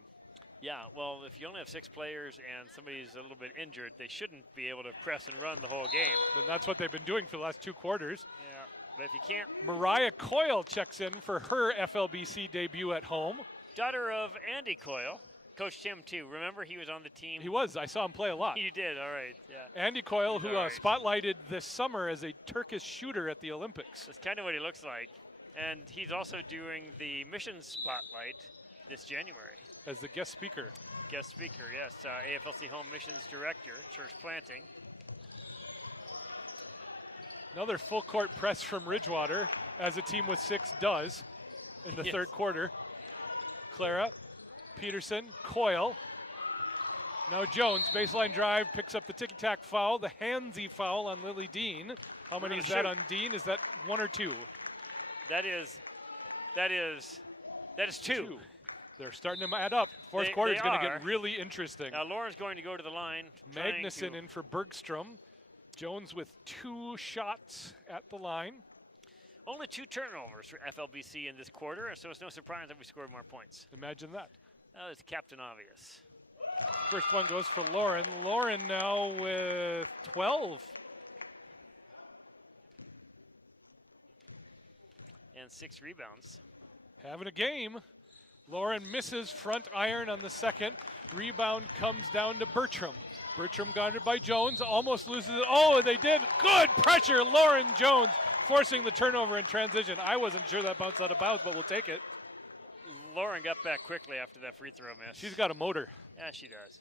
Yeah, well, if you only have 6 players and somebody's a little bit injured, they shouldn't be able to press and run the whole game. And that's what they've been doing for the last 2 quarters. Yeah, but if you can't... Mariah Coyle checks in for her FLBC debut at home. Daughter of Andy Coyle. Coach Tim, too. Remember, he was on the team? He was. I saw him play a lot. You did, all right, yeah. Andy Coyle, He's who all right. spotlighted this summer as a Turkish shooter at the Olympics. That's kind of what he looks like. And he's also doing the Missions Spotlight this January. As the guest speaker. Guest speaker, yes. AFLC Home Missions Director, Church Planting. Another full court press from Ridgewater, as a team with 6 does in the Yes. third quarter. Clara, Peterson, Coyle. Now Jones, baseline drive, picks up the ticky-tack foul, the handsy foul on Lily Dean. How many is that on Dean? Is that 1 or 2? That is 2. They're starting to add up. Fourth quarter is going to are. get really interesting. Now Lauren's going to go to the line. Magnuson in for Bergstrom. Jones with 2 shots at the line. Only 2 turnovers for FLBC in this quarter, so it's no surprise that we scored more points. Imagine that. That is Captain Obvious. First one goes for Lauren. Lauren now with 12. And 6 rebounds. Having a game. Lauren misses front iron on the second. Rebound comes down to Bertram. Bertram guarded by Jones, almost loses it. Oh, and they did. Good pressure. Lauren Jones forcing the turnover in transition. I wasn't sure that bounced out of bounds, but we'll take it. Lauren got back quickly after that free throw miss. She's got a motor. Yeah, she does.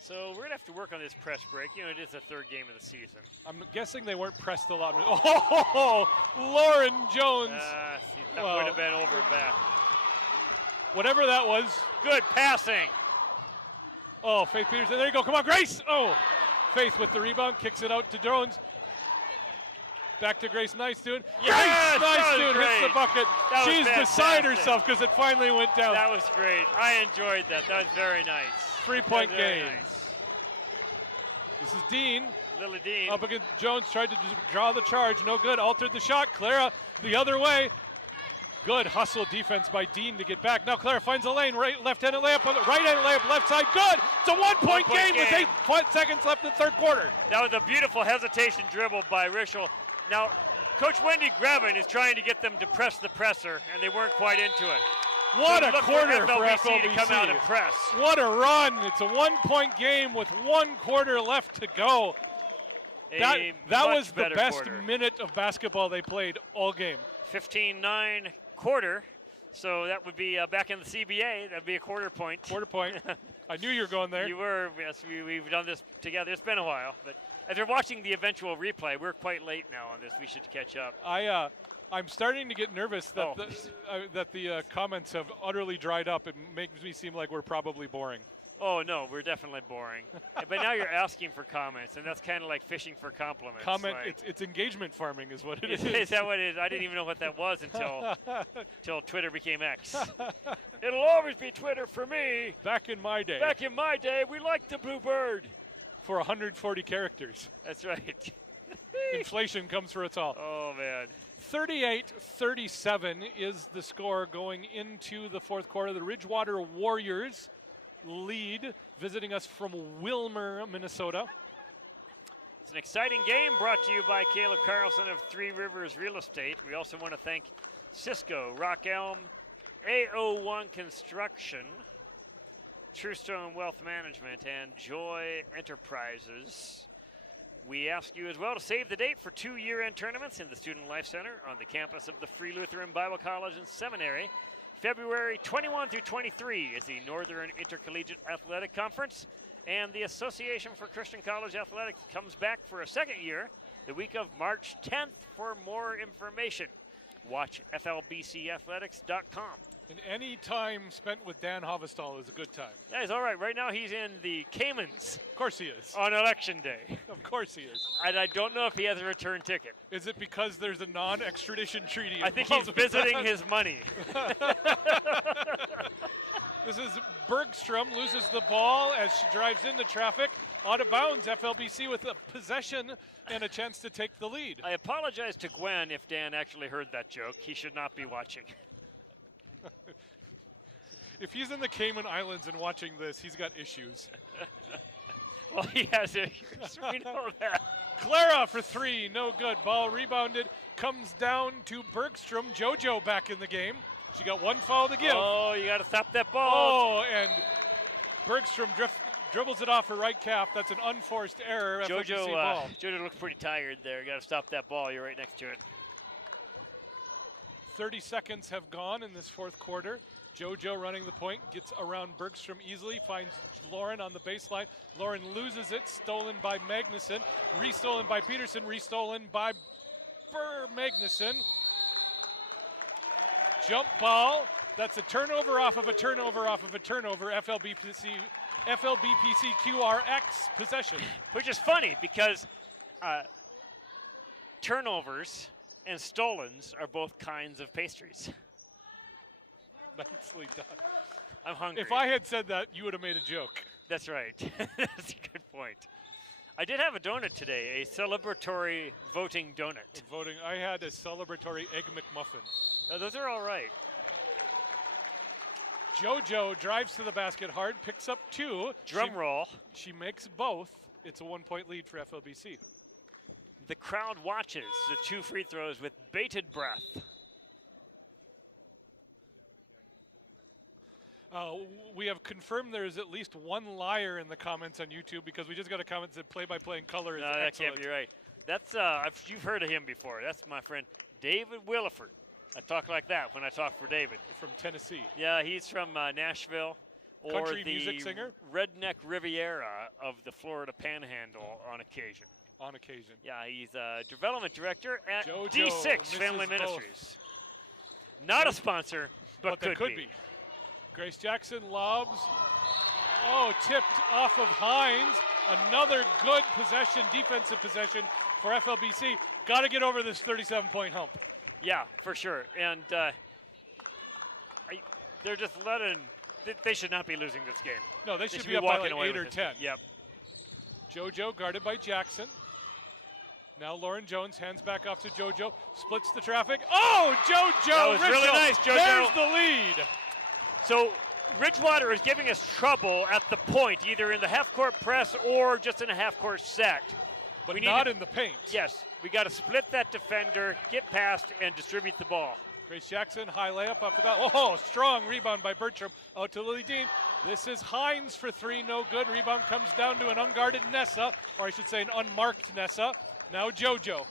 So we're going to have to work on this press break. You know, it is the 3rd game of the season. I'm guessing they weren't pressed a lot. Oh, Lauren Jones. See, that would have been over and back. Whatever that was. Good passing. Oh, Faith Peterson. There you go. Come on, Grace. Oh, Faith with the rebound. Kicks it out to Jones. Back to Grace Nice-Tune. Yes, Grace Nice-Tune hits the bucket. She's beside herself because it finally went down. That was great. I enjoyed that. That was very nice. 3-point game. Nice. This is Dean. Lily Dean. Up against Jones. Tried to draw the charge. No good. Altered the shot. Clara the other way. Good hustle defense by Dean to get back. Now Clara finds a lane. Left-handed layup. Right-handed layup. Left side. Good. It's a one-point game with 8 seconds left in the third quarter. That was a beautiful hesitation dribble by Rishel. Now, Coach Wendy Grevin is trying to get them to press the presser, and they weren't quite into it. What so a quarter for FLBC to come out and press. What a run. It's a 1-point game with 1 quarter left to go. That was the best minute of basketball they played all game. 15-9 quarter. So that would be back in the CBA. That would be a quarter point. Quarter point. I knew you were going there. You were. Yes, we've done this together. It's been a while. But as you're watching the eventual replay, we're quite late now on this. We should catch up. I'm starting to get nervous that the comments have utterly dried up. It makes me seem like we're probably boring. Oh, no, we're definitely boring. But now you're asking for comments, and that's kind of like fishing for compliments. It's engagement farming is what it is. Is that what it is? I didn't even know what that was until Twitter became X. It'll always be Twitter for me. Back in my day. Back in my day, we liked the blue bird. For 140 characters. That's right. Inflation comes for us all. Oh, man. 38-37 is the score going into the fourth quarter. The Ridgewater Warriors lead, visiting us from Wilmer, Minnesota. It's an exciting game brought to you by Caleb Carlson of Three Rivers Real Estate. We also want to thank Cisco, Rock Elm, AO1 Construction, Truestone Wealth Management, and Joy Enterprises. We ask you as well to save the date for 2 year-end tournaments in the Student Life Center on the campus of the Free Lutheran Bible College and Seminary. February 21 through 23 is the Northern Intercollegiate Athletic Conference, and the Association for Christian College Athletics comes back for a second year the week of March 10th. For more information, watch flbcathletics.com. And any time spent with Dan Hovestall is a good time. Yeah, he's all right. Right now he's in the Caymans. Of course he is. On Election Day. Of course he is. And I don't know if he has a return ticket. Is it because there's a non-extradition treaty? I think he's visiting his money. This is Bergstrom, loses the ball as she drives into traffic. Out of bounds, FLBC with a possession and a chance to take the lead. I apologize to Gwen if Dan actually heard that joke. He should not be watching. If he's in the Cayman Islands and watching this, he's got issues. Well, he has issues. We know that. Clara for three, no good. Ball rebounded, comes down to Bergstrom. JoJo back in the game. She got one foul to give. Oh, you got to stop that ball. Oh, and Bergstrom dribbles it off her right calf. That's an unforced error. JoJo looks pretty tired there. You got to stop that ball. You're right next to it. 30 seconds have gone in this fourth quarter. JoJo running the point, gets around Bergstrom easily, finds Lauren on the baseline. Lauren loses it, stolen by Magnuson, restolen by Peterson, restolen by Magnuson. Jump ball, that's a turnover off of a turnover off of a turnover, FLBPC QRX possession. Which is funny because turnovers and stolens are both kinds of pastries. Nicely done. I'm hungry. If I had said that, you would have made a joke. That's right. That's a good point. I did have a donut today, a celebratory voting donut. I had a celebratory Egg McMuffin. Oh, those are all right. JoJo drives to the basket hard, picks up two. Drum roll. She makes both. It's a 1 point lead for FLBC. The crowd watches the 2 free throws with bated breath. We have confirmed there is at least one liar in the comments on YouTube because we just got a comment that play-by-play in color is excellent. That can't be right. That's you've heard of him before. That's my friend David Williford. I talk like that when I talk for David. From Tennessee. Yeah, he's from Nashville. Or country music singer? Redneck Riviera of the Florida Panhandle on occasion. On occasion. Yeah, he's a development director at JoJo D6 Family Ministries. Not a sponsor, but could be. Grace Jackson lobs. Oh, tipped off of Hines. Another good possession, defensive possession for FLBC. Got to get over this 37-point hump. Yeah, for sure. And they're just letting. They should not be losing this game. No, they should be up by like 8 or 10. Game. Yep. JoJo guarded by Jackson. Now Lauren Jones hands back off to JoJo. Splits the traffic. Oh, JoJo! That was really nice, JoJo. There's the lead. So Ridgewater is giving us trouble at the point, either in the half-court press or just in a half-court set. But not in the paint. Yes, we got to split that defender, get past, and distribute the ball. Grace Jackson, high layup off the bat. Oh, strong rebound by Bertram. Out to Lily Dean. This is Hines for three, no good. Rebound comes down to an unguarded Nessa, or I should say an unmarked Nessa. Now JoJo.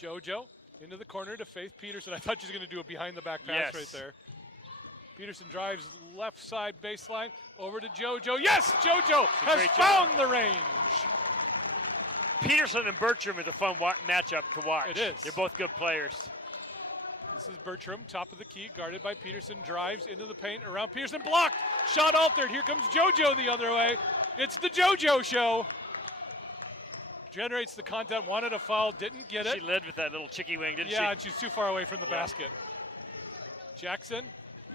JoJo into the corner to Faith Peterson. I thought she was going to do a behind-the-back pass right there. Peterson drives left side baseline over to JoJo. Yes, JoJo has found the range. Peterson and Bertram is a fun matchup to watch. It is. They're both good players. This is Bertram, top of the key, guarded by Peterson, drives into the paint, around Peterson, blocked, shot altered. Here comes JoJo the other way. It's the JoJo show. Generates the content, wanted a foul, didn't get it. She led with that little chicky wing, didn't she? Yeah, and she's too far away from the basket. Jackson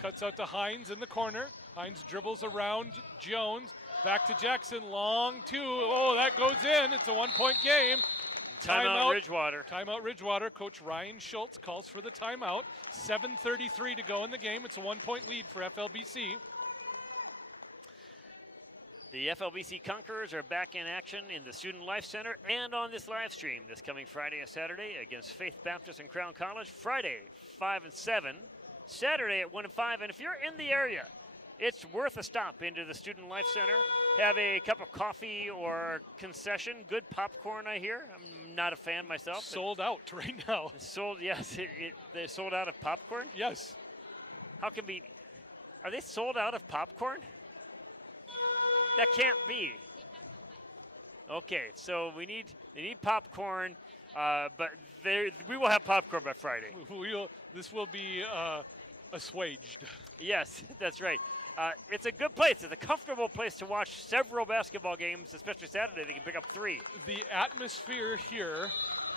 cuts out to Hines in the corner. Hines dribbles around Jones. Back to Jackson, long two. Oh, that goes in. It's a 1-point game. Timeout Ridgewater. Timeout Ridgewater. Coach Ryan Schultz calls for the timeout. 7:33 to go in the game. It's a 1-point lead for FLBC. The FLBC Conquerors are back in action in the Student Life Center and on this live stream this coming Friday and Saturday against Faith Baptist and Crown College. Friday, 5 and 7. Saturday at 1 and 5. And if you're in the area, it's worth a stop into the Student Life Center. Have a cup of coffee or concession. Good popcorn, I hear. I'm not a fan myself. Sold out right now. Sold, yes. They're sold out of popcorn? Yes. How can be? Are they sold out of popcorn? That can't be. Okay, so they need popcorn, but we will have popcorn by Friday. This will be assuaged. Yes, that's right. It's a good place. It's a comfortable place to watch several basketball games, especially Saturday. They can pick up 3. The atmosphere here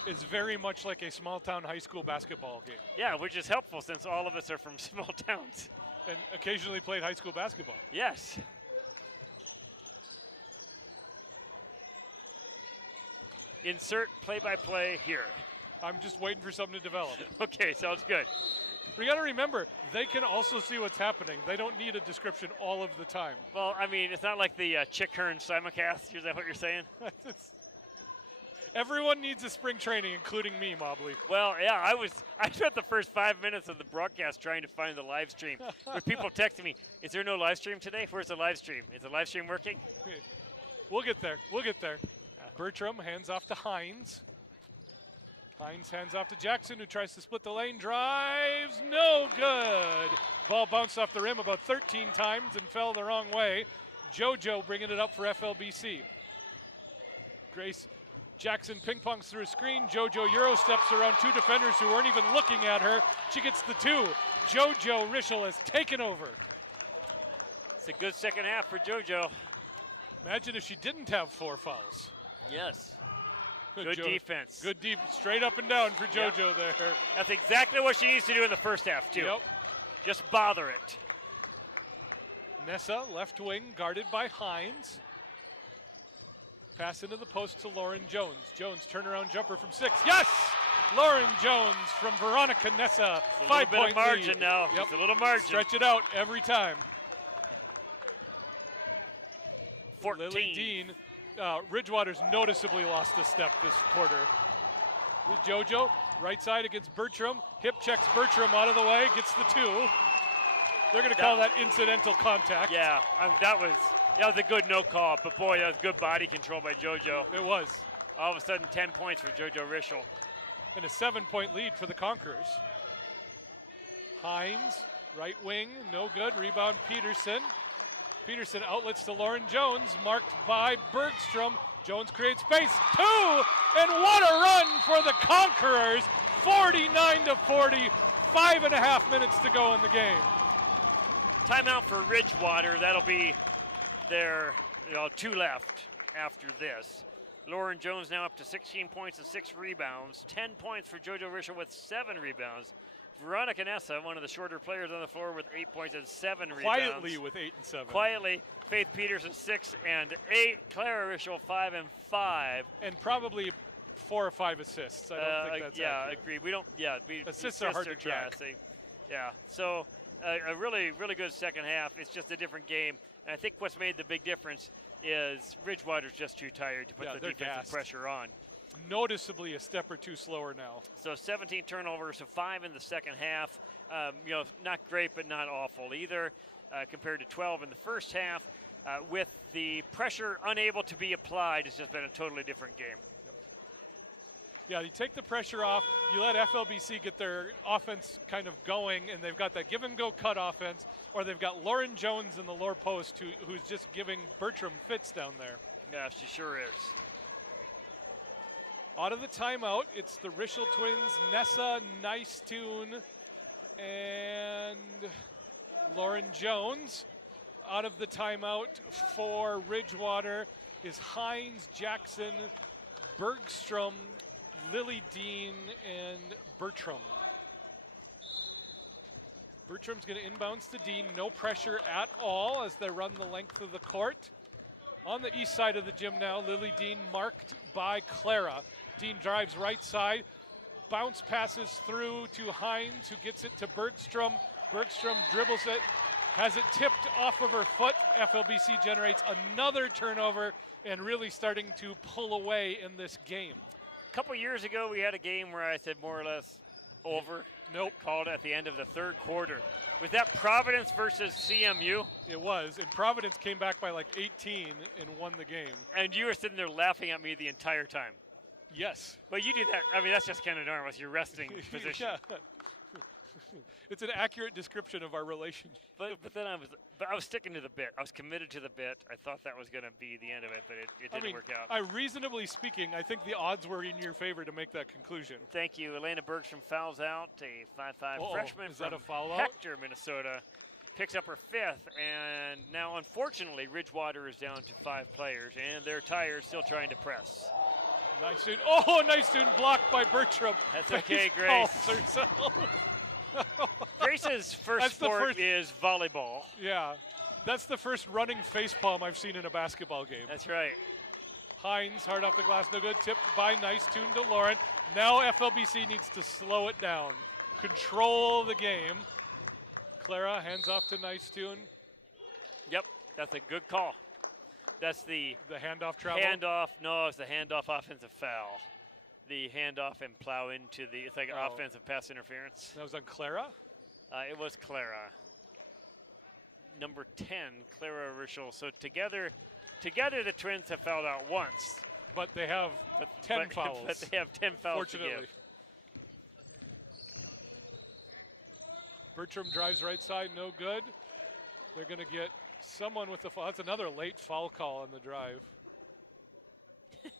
is very much like a small-town high school basketball game. Yeah, which is helpful since all of us are from small towns. And occasionally played high school basketball. Yes. Insert play-by-play here. I'm just waiting for something to develop. Okay, sounds good. We got to remember, they can also see what's happening. They don't need a description all of the time. Well, I mean, it's not like the Chick Hearn simulcast. Is that what you're saying? Everyone needs a spring training, including me, Mobley. Well, yeah, I spent the first 5 minutes of the broadcast trying to find the live stream. With people texting me, is there no live stream today? Where's the live stream? Is the live stream working? We'll get there. We'll get there. Bertram hands off to Hines. Hines hands off to Jackson, who tries to split the lane. Drives, no good. Ball bounced off the rim about 13 times and fell the wrong way. JoJo bringing it up for FLBC. Grace Jackson ping-pongs through a screen. JoJo Euro steps around 2 defenders who weren't even looking at her. She gets the 2. JoJo Rischel has taken over. It's a good second half for JoJo. Imagine if she didn't have 4 fouls. Yes. Good defense. Good deep, straight up and down for JoJo there. That's exactly what she needs to do in the first half, too. Yep. Just bother it. Nessa, left wing, guarded by Hines. Pass into the post to Lauren Jones. Jones, turnaround jumper from 6. Yes! Lauren Jones from Veronica Nessa. 5-point margin lead. now. Yep. Just a little margin. Stretch it out every time. 14. Lily Dean. Ridgewater's noticeably lost a step this quarter. With JoJo, right side against Bertram. Hip checks Bertram out of the way, gets the 2. They're going to call that incidental contact. Yeah, that was a good no call, but boy, that was good body control by JoJo. It was. All of a sudden, 10 points for JoJo Rischel. And a 7-point lead for the Conquerors. Hines, right wing, no good. Rebound Peterson. Peterson outlets to Lauren Jones, marked by Bergstrom. Jones creates space, 2, and what a run for the Conquerors. 49-40, 5.5 minutes to go in the game. Timeout for Ridgewater. That'll be their 2 left after this. Lauren Jones now up to 16 points and 6 rebounds. 10 points for JoJo Rischel with 7 rebounds. Veronica Nessa, one of the shorter players on the floor, with 8 points and 7 rebounds. Quietly with 8 and 7. Quietly, Faith Peterson 6 and 8. Clara Rischel 5 and 5. And probably 4 or 5 assists. I don't think that's accurate. Agreed. We don't. Yeah, assists are hard to track. So a really, really good second half. It's just a different game. And I think what's made the big difference is Ridgewater's just too tired to put the defensive pressure on. Noticeably a step or 2 slower now. So 17 turnovers, so 5 in the second half. Not great, but not awful either, compared to 12 in the first half. With the pressure unable to be applied, it's just been a totally different game. Yeah, you take the pressure off. You let FLBC get their offense kind of going, and they've got that give-and-go cut offense, or they've got Lauren Jones in the lower post who's just giving Bertram fits down there. Yeah, she sure is. Out of the timeout, it's the Rischel twins, Nessa Nicetoon, and Lauren Jones. Out of the timeout for Ridgewater is Hines, Jackson, Bergstrom, Lily Dean, and Bertram. Bertram's going to inbounds to Dean. No pressure at all as they run the length of the court. On the east side of the gym now, Lily Dean marked by Clara. Dean drives right side. Bounce passes through to Hines, who gets it to Bergstrom. Bergstrom dribbles it, has it tipped off of her foot. FLBC generates another turnover and really starting to pull away in this game. A couple years ago, we had a game where I said more or less over. Nope. Called at the end of the third quarter. Was that Providence versus CMU? It was, and Providence came back by like 18 and won the game. And you were sitting there laughing at me the entire time. Yes. But you do that. I mean, that's just kind of normal. It's your resting position. Yeah. It's an accurate description of our relationship. But then I was sticking to the bit. I was committed to the bit. I thought that was going to be the end of it, but it didn't work out. Reasonably speaking, I think the odds were in your favor to make that conclusion. Thank you. Elena Bergstrom fouls out, a 5'5" freshman is that from a foul out? Hector, Minnesota. Picks up her fifth, and now, unfortunately, Ridgewater is down to 5 players, and their tires still trying to press. Nice dude. Oh, nice dude blocked by Bertram. That's okay, Face Grace. palms herself. Grace's first sport is volleyball. Yeah, that's the first running face palm I've seen in a basketball game. That's right. Hines, hard off the glass, no good. Tipped by Nicetoon to Lauren. Now FLBC needs to slow it down. Control the game. Clara hands off to Nicetoon. Yep, that's a good call. That's the handoff travel? Handoff, no, it's the handoff offensive foul. The handoff and plow into the, it's like an offensive pass interference. That was on Clara? It was Clara. Number 10, Clara Rischel. So together the Twins have fouled out once. But they have 10 fouls. But they have 10 fouls Fortunately. to give. Bertram drives right side, no good. They're going to get someone with the foul. That's another late foul call on the drive.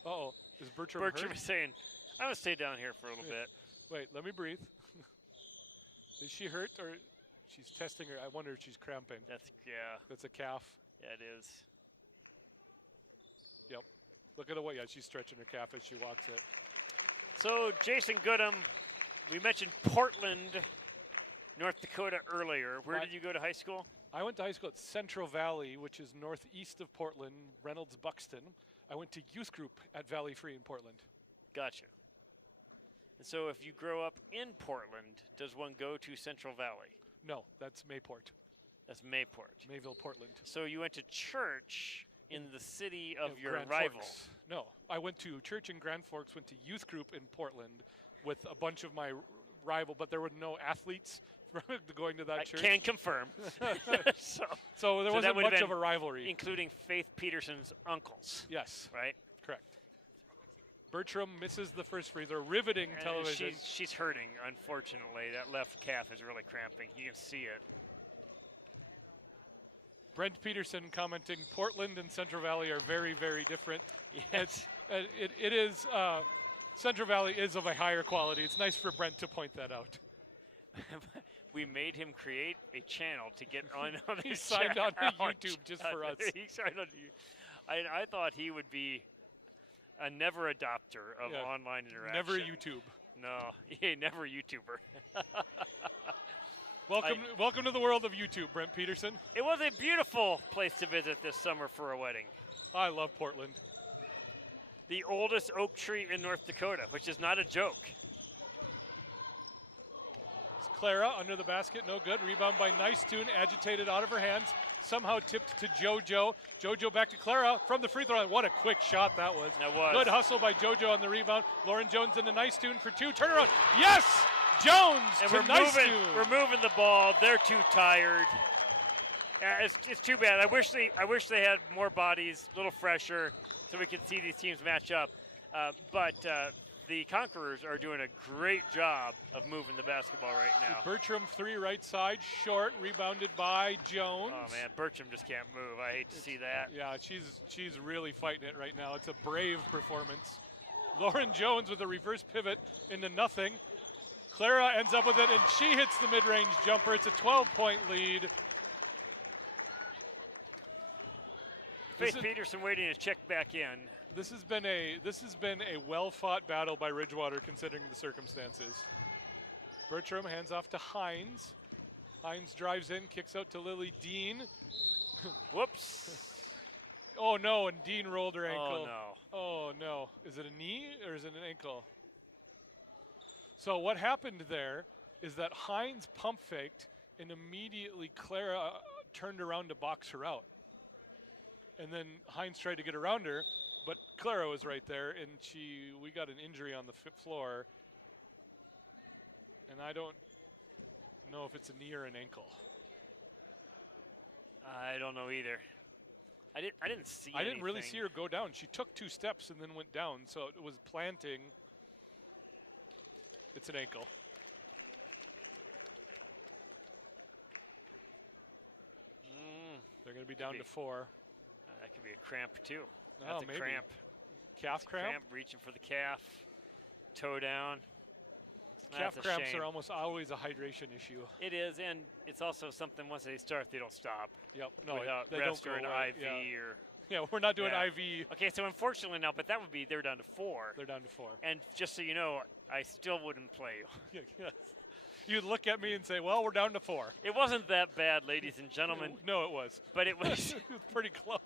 Uh-oh. Is Bertram hurt? Bertram is saying, I'm going to stay down here for a little bit. Wait, let me breathe. Is she hurt or she's testing her? I wonder if she's cramping. That's a calf. Yeah, it is. Yep. Look at the way. Yeah, she's stretching her calf as she walks it. So, Jason Goodham, we mentioned Portland, North Dakota earlier. Where did you go to high school? I went to high school at Central Valley, which is northeast of Portland, Reynolds-Buxton. I went to youth group at Valley Free in Portland. Gotcha. And so if you grow up in Portland, does one go to Central Valley? No, that's Mayport. That's Mayport. Mayville, Portland. So you went to church in the city of your Grand rival. Forks. No, I went to church in Grand Forks, went to youth group in Portland with a bunch of my rival, but there were no athletes going to that church. I can confirm. so there wasn't much of a rivalry. Including Faith Peterson's uncles. Yes. Right? Correct. Bertram misses the first free throw. Riveting television. She's hurting, unfortunately. That left calf is really cramping. You can see it. Brent Peterson commenting, Portland and Central Valley are very, very different. Yes. It is, Central Valley is of a higher quality. It's nice for Brent to point that out. We made him create a channel to get on He signed on to YouTube just for us. He signed on to YouTube. I thought he would be a never adopter of online interaction. Never YouTube. No, he ain't never YouTuber. Welcome to the world of YouTube, Brent Peterson. It was a beautiful place to visit this summer for a wedding. I love Portland. The oldest oak tree in North Dakota, which is not a joke. It's Clara under the basket, no good. Rebound by Nicetoon, agitated out of her hands. Somehow tipped to JoJo. JoJo back to Clara from the free throw line. What a quick shot that was. That was. Good hustle by JoJo on the rebound. Lauren Jones into Nicetoon for 2. Turnaround. Yes! Jones and to Nicetoon. We're moving the ball. They're too tired. It's too bad. I wish they had more bodies, a little fresher, so we could see these teams match up. But the Conquerors are doing a great job of moving the basketball right now. Bertram 3 right side, short, rebounded by Jones. Oh man, Bertram just can't move. I hate to see that. Yeah, she's really fighting it right now. It's a brave performance. Lauren Jones with a reverse pivot into nothing. Clara ends up with it, and she hits the mid-range jumper. It's a 12-point lead. Faith Peterson waiting to check back in. This has been a well-fought battle by Ridgewater considering the circumstances. Bertram hands off to Hines. Hines drives in, kicks out to Lily Dean. Whoops. Oh no, and Dean rolled her ankle. Oh no. Oh no. Is it a knee or is it an ankle? So what happened there is that Hines pump faked and immediately Clara turned around to box her out. And then Hines tried to get around her, but Clara was right there, and we got an injury on the floor. And I don't know if it's a knee or an ankle. I don't know either. I didn't see I didn't really anything. see her go down. She took 2 steps and then went down, so it was planting. It's an ankle. They're going to be down to 4. That could be a cramp too. Oh, That's a maybe. cramp. Calf cramp? Reaching for the calf. Toe down. Calf That's a cramps shame. are almost always a hydration issue. It is, and it's also something once they start, they don't stop. Yep. No, without they rest don't or go an away. IV or. Yeah, we're not doing Yeah. IV. Okay, so unfortunately now, but that would be they're down to 4. They're down to 4. And just so you know, I still wouldn't play you. Yes. You'd look at me and say, well, we're down to 4. It wasn't that bad, ladies and gentlemen, No, it was. but it was. It was pretty close.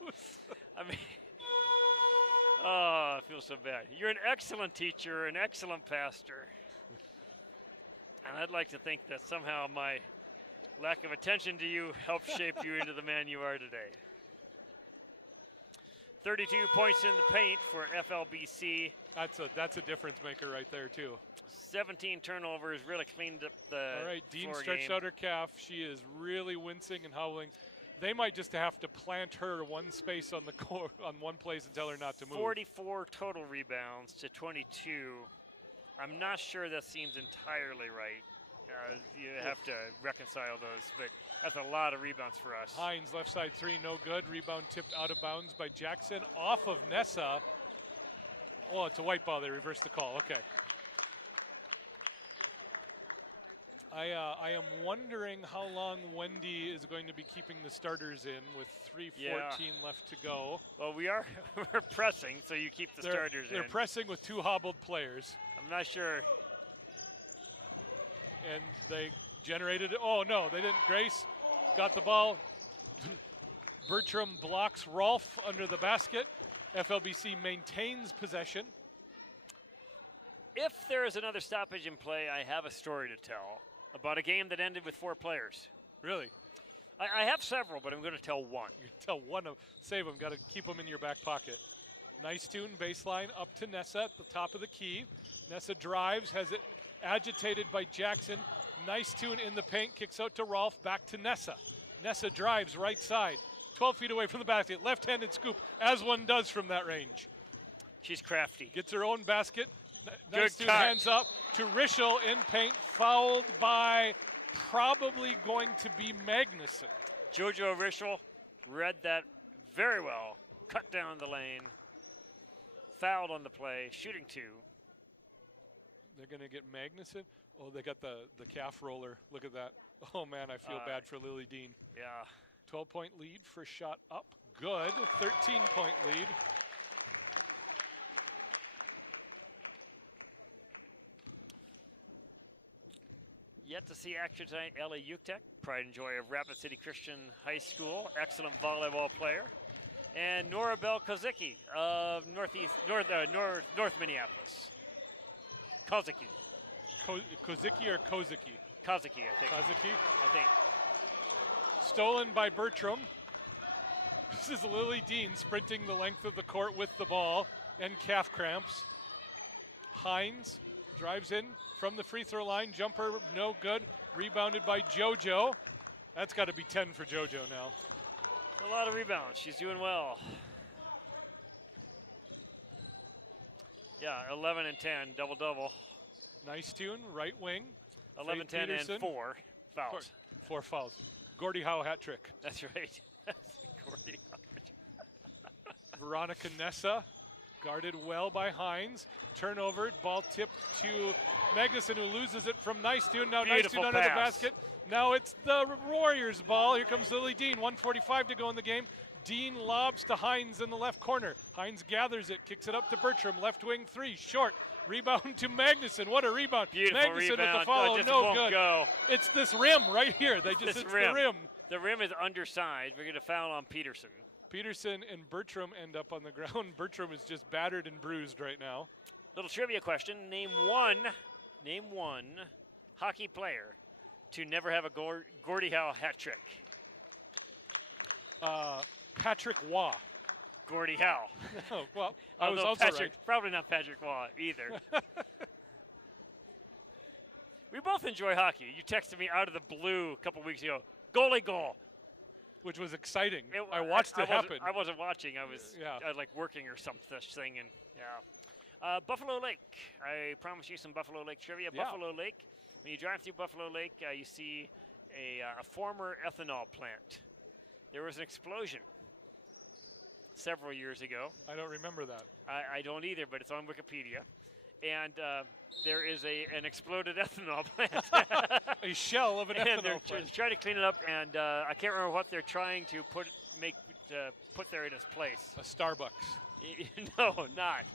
I mean, oh, I feel so bad. You're an excellent teacher, an excellent pastor. And I'd like to think that somehow my lack of attention to you helped shape you into the man you are today. 32 points in the paint for FLBC. That's a difference maker right there, too. 17 turnovers, really cleaned up the All right, Dean floor stretched game. out her calf. She is really wincing and howling. They might just have to plant her one space on the court, on one place and tell her not to move. 44 total rebounds to 22. I'm not sure that seems entirely right. You have to reconcile those, but that's a lot of rebounds for us. Hines, left side 3, no good. Rebound tipped out of bounds by Jackson off of Nessa. Oh, it's a white ball. They reversed the call. Okay. I am wondering how long Wendy is going to be keeping the starters in with 3:14 left to go. Well, we're pressing, so you keep the starters in. They're pressing with 2 hobbled players. I'm not sure. And they generated it. Oh, no, they didn't. Grace got the ball. Bertram blocks Rolfe under the basket. FLBC maintains possession. If there is another stoppage in play, I have a story to tell about a game that ended with 4 players. Really? I have several, but I'm going to tell one. You can tell one of, save them, got to keep them in your back pocket. Nice tune, baseline up to Nessa at the top of the key. Nessa drives, has it agitated by Jackson. Nice tune in the paint, kicks out to Rolfe, back to Nessa. Nessa drives right side, 12 feet away from the basket, left-handed scoop, as one does from that range. She's crafty. Gets her own basket. Nice Good tune, cut. hands up to Rischel in paint, fouled by probably going to be Magnuson. JoJo Rischel read that very well. Cut down the lane. Fouled on the play. Shooting 2. They're going to get Magnuson. Oh, they got the calf roller. Look at that. Oh, man, I feel bad for Lily Dean. Yeah. 12-point lead, first shot up. Good. 13-point lead. Yet to see action tonight, Ellie Uktek, pride and joy of Rapid City Christian High School, excellent volleyball player. And Nora Bell Kozicki of North Minneapolis. Kozicki. Kozicki or Kozicki? Kozicki, I think. Kozicki. I think. Stolen by Bertram. This is Lily Dean sprinting the length of the court with the ball and calf cramps. Hines drives in from the free throw line. Jumper, no good. Rebounded by JoJo. That's got to be 10 for JoJo now. A lot of rebounds. She's doing well. Yeah, 11 and 10, double-double. Nice tune, right wing. 11, Faith 10, Peterson. and 4 fouls. 4 fouls. Gordie Howe hat trick. That's right. Gordy. Veronica Nessa guarded well by Hines. Turnover, ball tipped to Magnuson, who loses it from Nicetune. Now Beautiful Nicetune under the pass. basket. Now it's the Warriors' ball. Here comes Lily Dean. 1:45 to go in the game. Dean lobs to Hines in the left corner. Hines gathers it, kicks it up to Bertram. Left wing 3, short. Rebound to Magnuson. What a rebound. Beautiful Magnuson rebound. with the follow, just no won't good. Go. It's this rim right here. It's This the rim. The rim is undersized. We're going to foul on Peterson. Peterson and Bertram end up on the ground. Bertram is just battered and bruised right now. Little trivia question. Name one hockey player to never have a Gordie Howe hat trick. Patrick Waugh. Gordie Howe. Oh, well, I was Although also Patrick, right. probably not Patrick Waugh either. We both enjoy hockey. You texted me out of the blue a couple weeks ago. Goalie goal. Which was exciting. I watched it happen. I wasn't watching. I was like working or some such thing. And yeah. Buffalo Lake. I promised you some Buffalo Lake trivia. Yeah. Buffalo Lake. When you drive through Buffalo Lake, you see a former ethanol plant. There was an explosion several years ago. I don't remember that. I don't either, but it's on Wikipedia. And there is an exploded ethanol plant. A shell of an and ethanol they're plant. trying to clean it up, and I can't remember what they're trying to put there in its place. A Starbucks. No, not.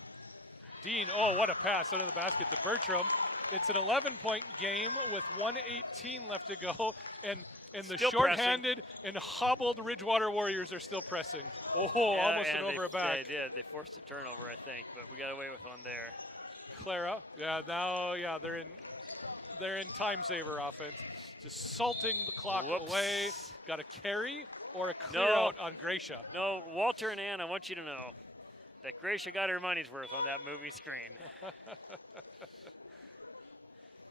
Dean, oh, what a pass under the basket to Bertram. It's an 11-point game with 1:18 left to go, and the Still shorthanded and hobbled Ridgewater Warriors are still pressing. Oh, almost an over a back. They did. They forced a turnover, I think, but we got away with one there. Clara, they're in time saver offense, just salting the clock away. Got a carry or a clear out on Gracia. No, Walter and Ann, I want you to know that Gracia got her money's worth on that movie screen.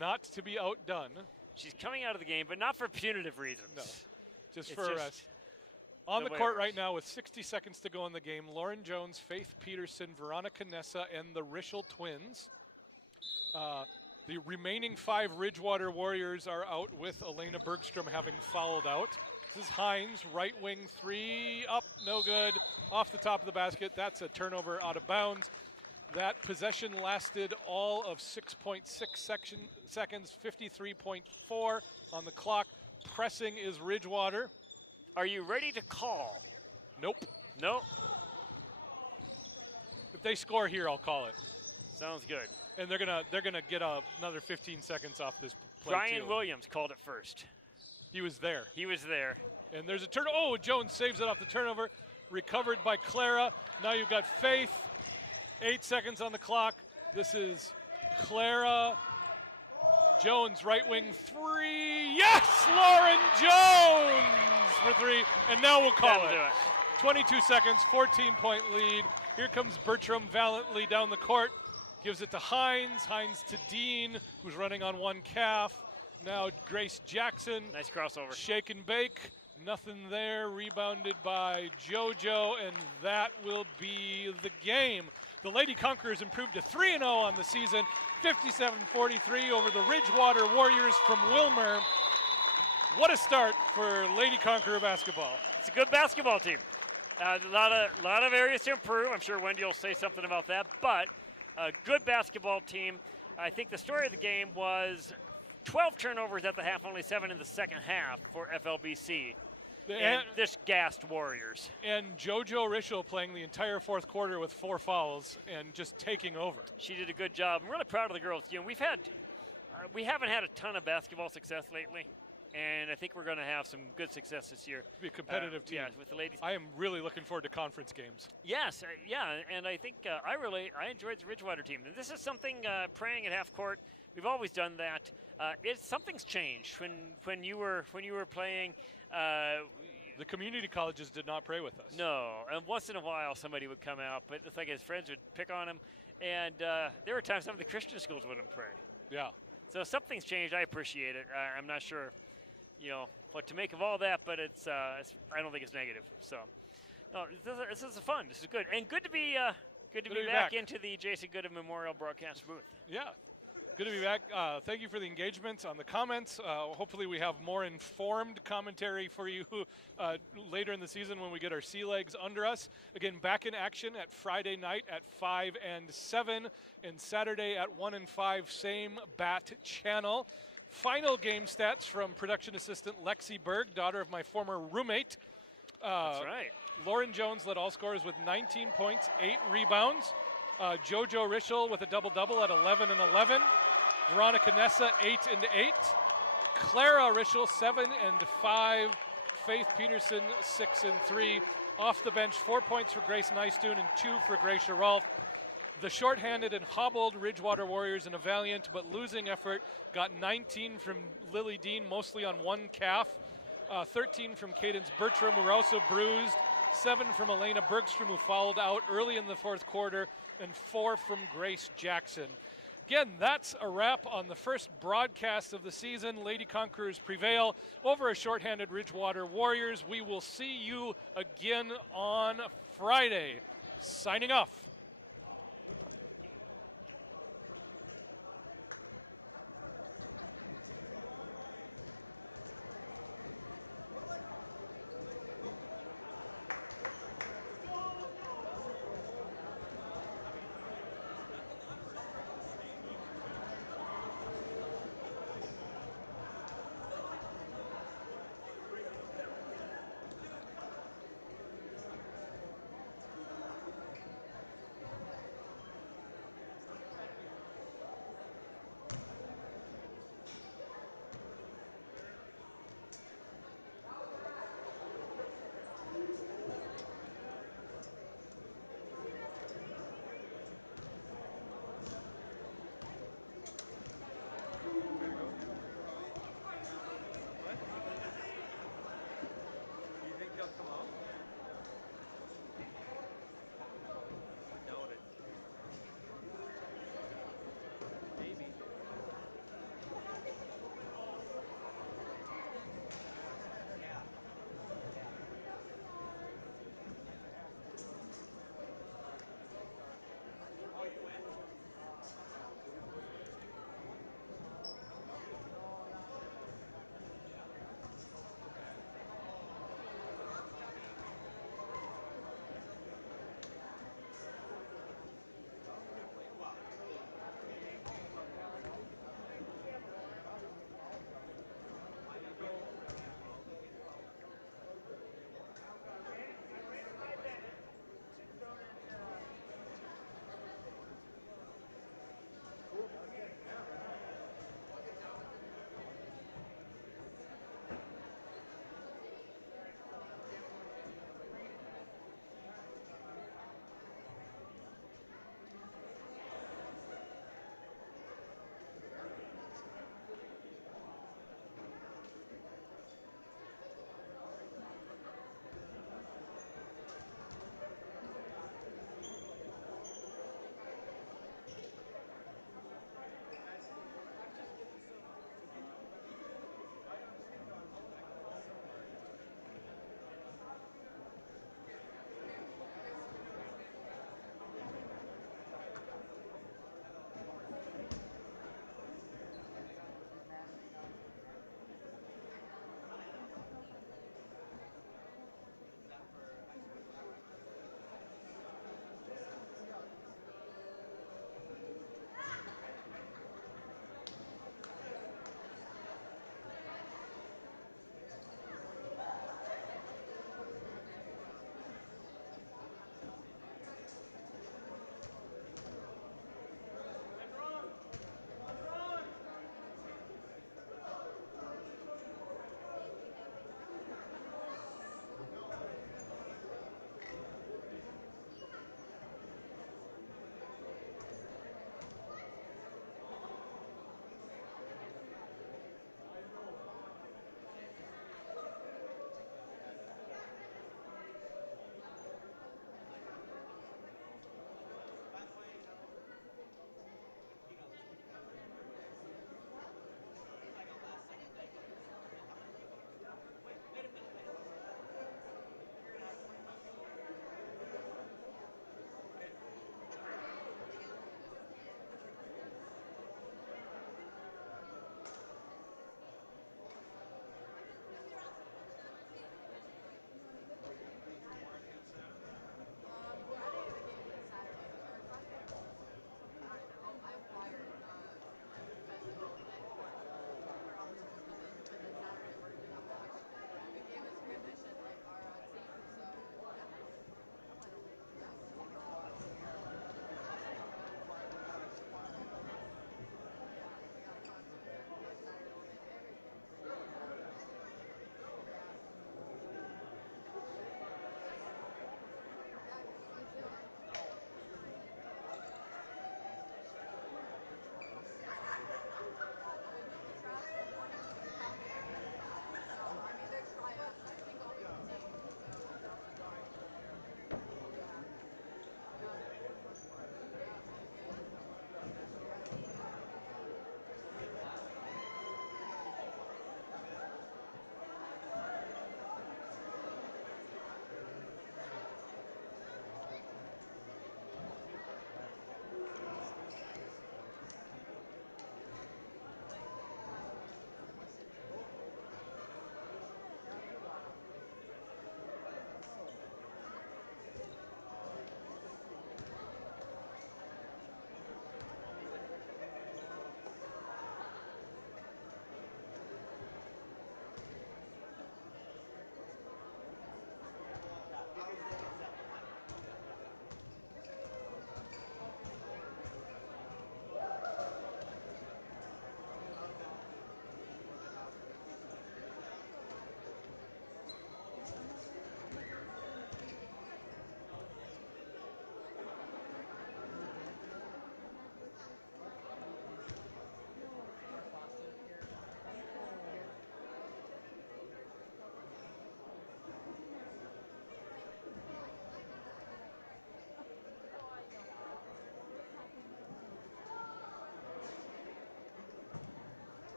Not to be outdone. She's coming out of the game, but not for punitive reasons. No, just It's for a rest. On the way court it right works. now with 60 seconds to go in the game, Lauren Jones, Faith Peterson, Veronica Nessa, and the Rischel twins. The remaining 5 Ridgewater Warriors are out with Elena Bergstrom having fouled out. This is Hines, right wing 3, up, no good, off the top of the basket. That's a turnover out of bounds. That possession lasted all of 6.6 seconds, 53.4 on the clock. Pressing is Ridgewater. Are you ready to call? Nope. No. If they score here, I'll call it. Sounds good. And they're gonna get another 15 seconds off this play Brian too. Williams called it first. He was there. He was there. And there's a turn. Oh, Jones saves it off the turnover. Recovered by Clara. Now you've got Faith. 8 seconds on the clock. This is Clara. Jones, right wing 3. Yes, Lauren Jones for 3. And now we'll call That'll it. do it. 22 seconds, 14-point lead. Here comes Bertram valiantly down the court. Gives it to Hines. Hines to Dean, who's running on one calf. Now Grace Jackson. Nice crossover. Shake and bake. Nothing there. Rebounded by JoJo, and that will be the game. The Lady Conquerors improved to 3-0 on the season. 57-43 over the Ridgewater Warriors from Wilmer. What a start for Lady Conqueror basketball. It's a good basketball team. A lot of areas to improve. I'm sure Wendy will say something about that, but a good basketball team. I think the story of the game was 12 turnovers at the half, only 7 in the second half for FLBC. And this gassed Warriors. And JoJo Rischel playing the entire fourth quarter with 4 fouls and just taking over. She did a good job. I'm really proud of the girls. You know, we haven't had a ton of basketball success lately, and I think we're going to have some good success this year. Be a competitive team. Yeah, with the ladies. I am really looking forward to conference games. Yes, and I think I enjoyed the Ridgewater team. And this is something praying at half court. We've always done that. Something's changed when you were playing. The community colleges did not pray with us. No, and once in a while somebody would come out, but it's like his friends would pick on him, and there were times some of the Christian schools wouldn't pray. Yeah. So something's changed. I appreciate it. I'm not sure, what to make of all that, but I don't think it's negative. So, no, this is fun. This is good, and good to be Good to be back into the Jason Goodham Memorial Broadcast booth. Yeah. Good to be back. Thank you for the engagement on the comments. Hopefully we have more informed commentary for you later in the season when we get our sea legs under us. Again, back in action at Friday night at 5 and 7 and Saturday at 1 and 5, same BAT channel. Final game stats from production assistant Lexi Berg, daughter of my former roommate. That's right. Lauren Jones led all scorers with 19 points, 8 rebounds. JoJo Rischel with a double-double at 11 and 11. Veronica Nessa, 8 and 8. Clara Rischel, 7 and 5. Faith Peterson, 6 and 3. Off the bench, 4 points for Grace Nystuen and 2 for Gracia Rolfe. The shorthanded and hobbled Ridgewater Warriors in a valiant but losing effort got 19 from Lily Dean, mostly on one calf. 13 from Cadence Bertram, who were also bruised. 7 from Elena Bergstrom, who fouled out early in the fourth quarter. And 4 from Grace Jackson. Again, that's a wrap on the first broadcast of the season. Lady Conquerors prevail over a shorthanded Ridgewater Warriors. We will see you again on Friday. Signing off.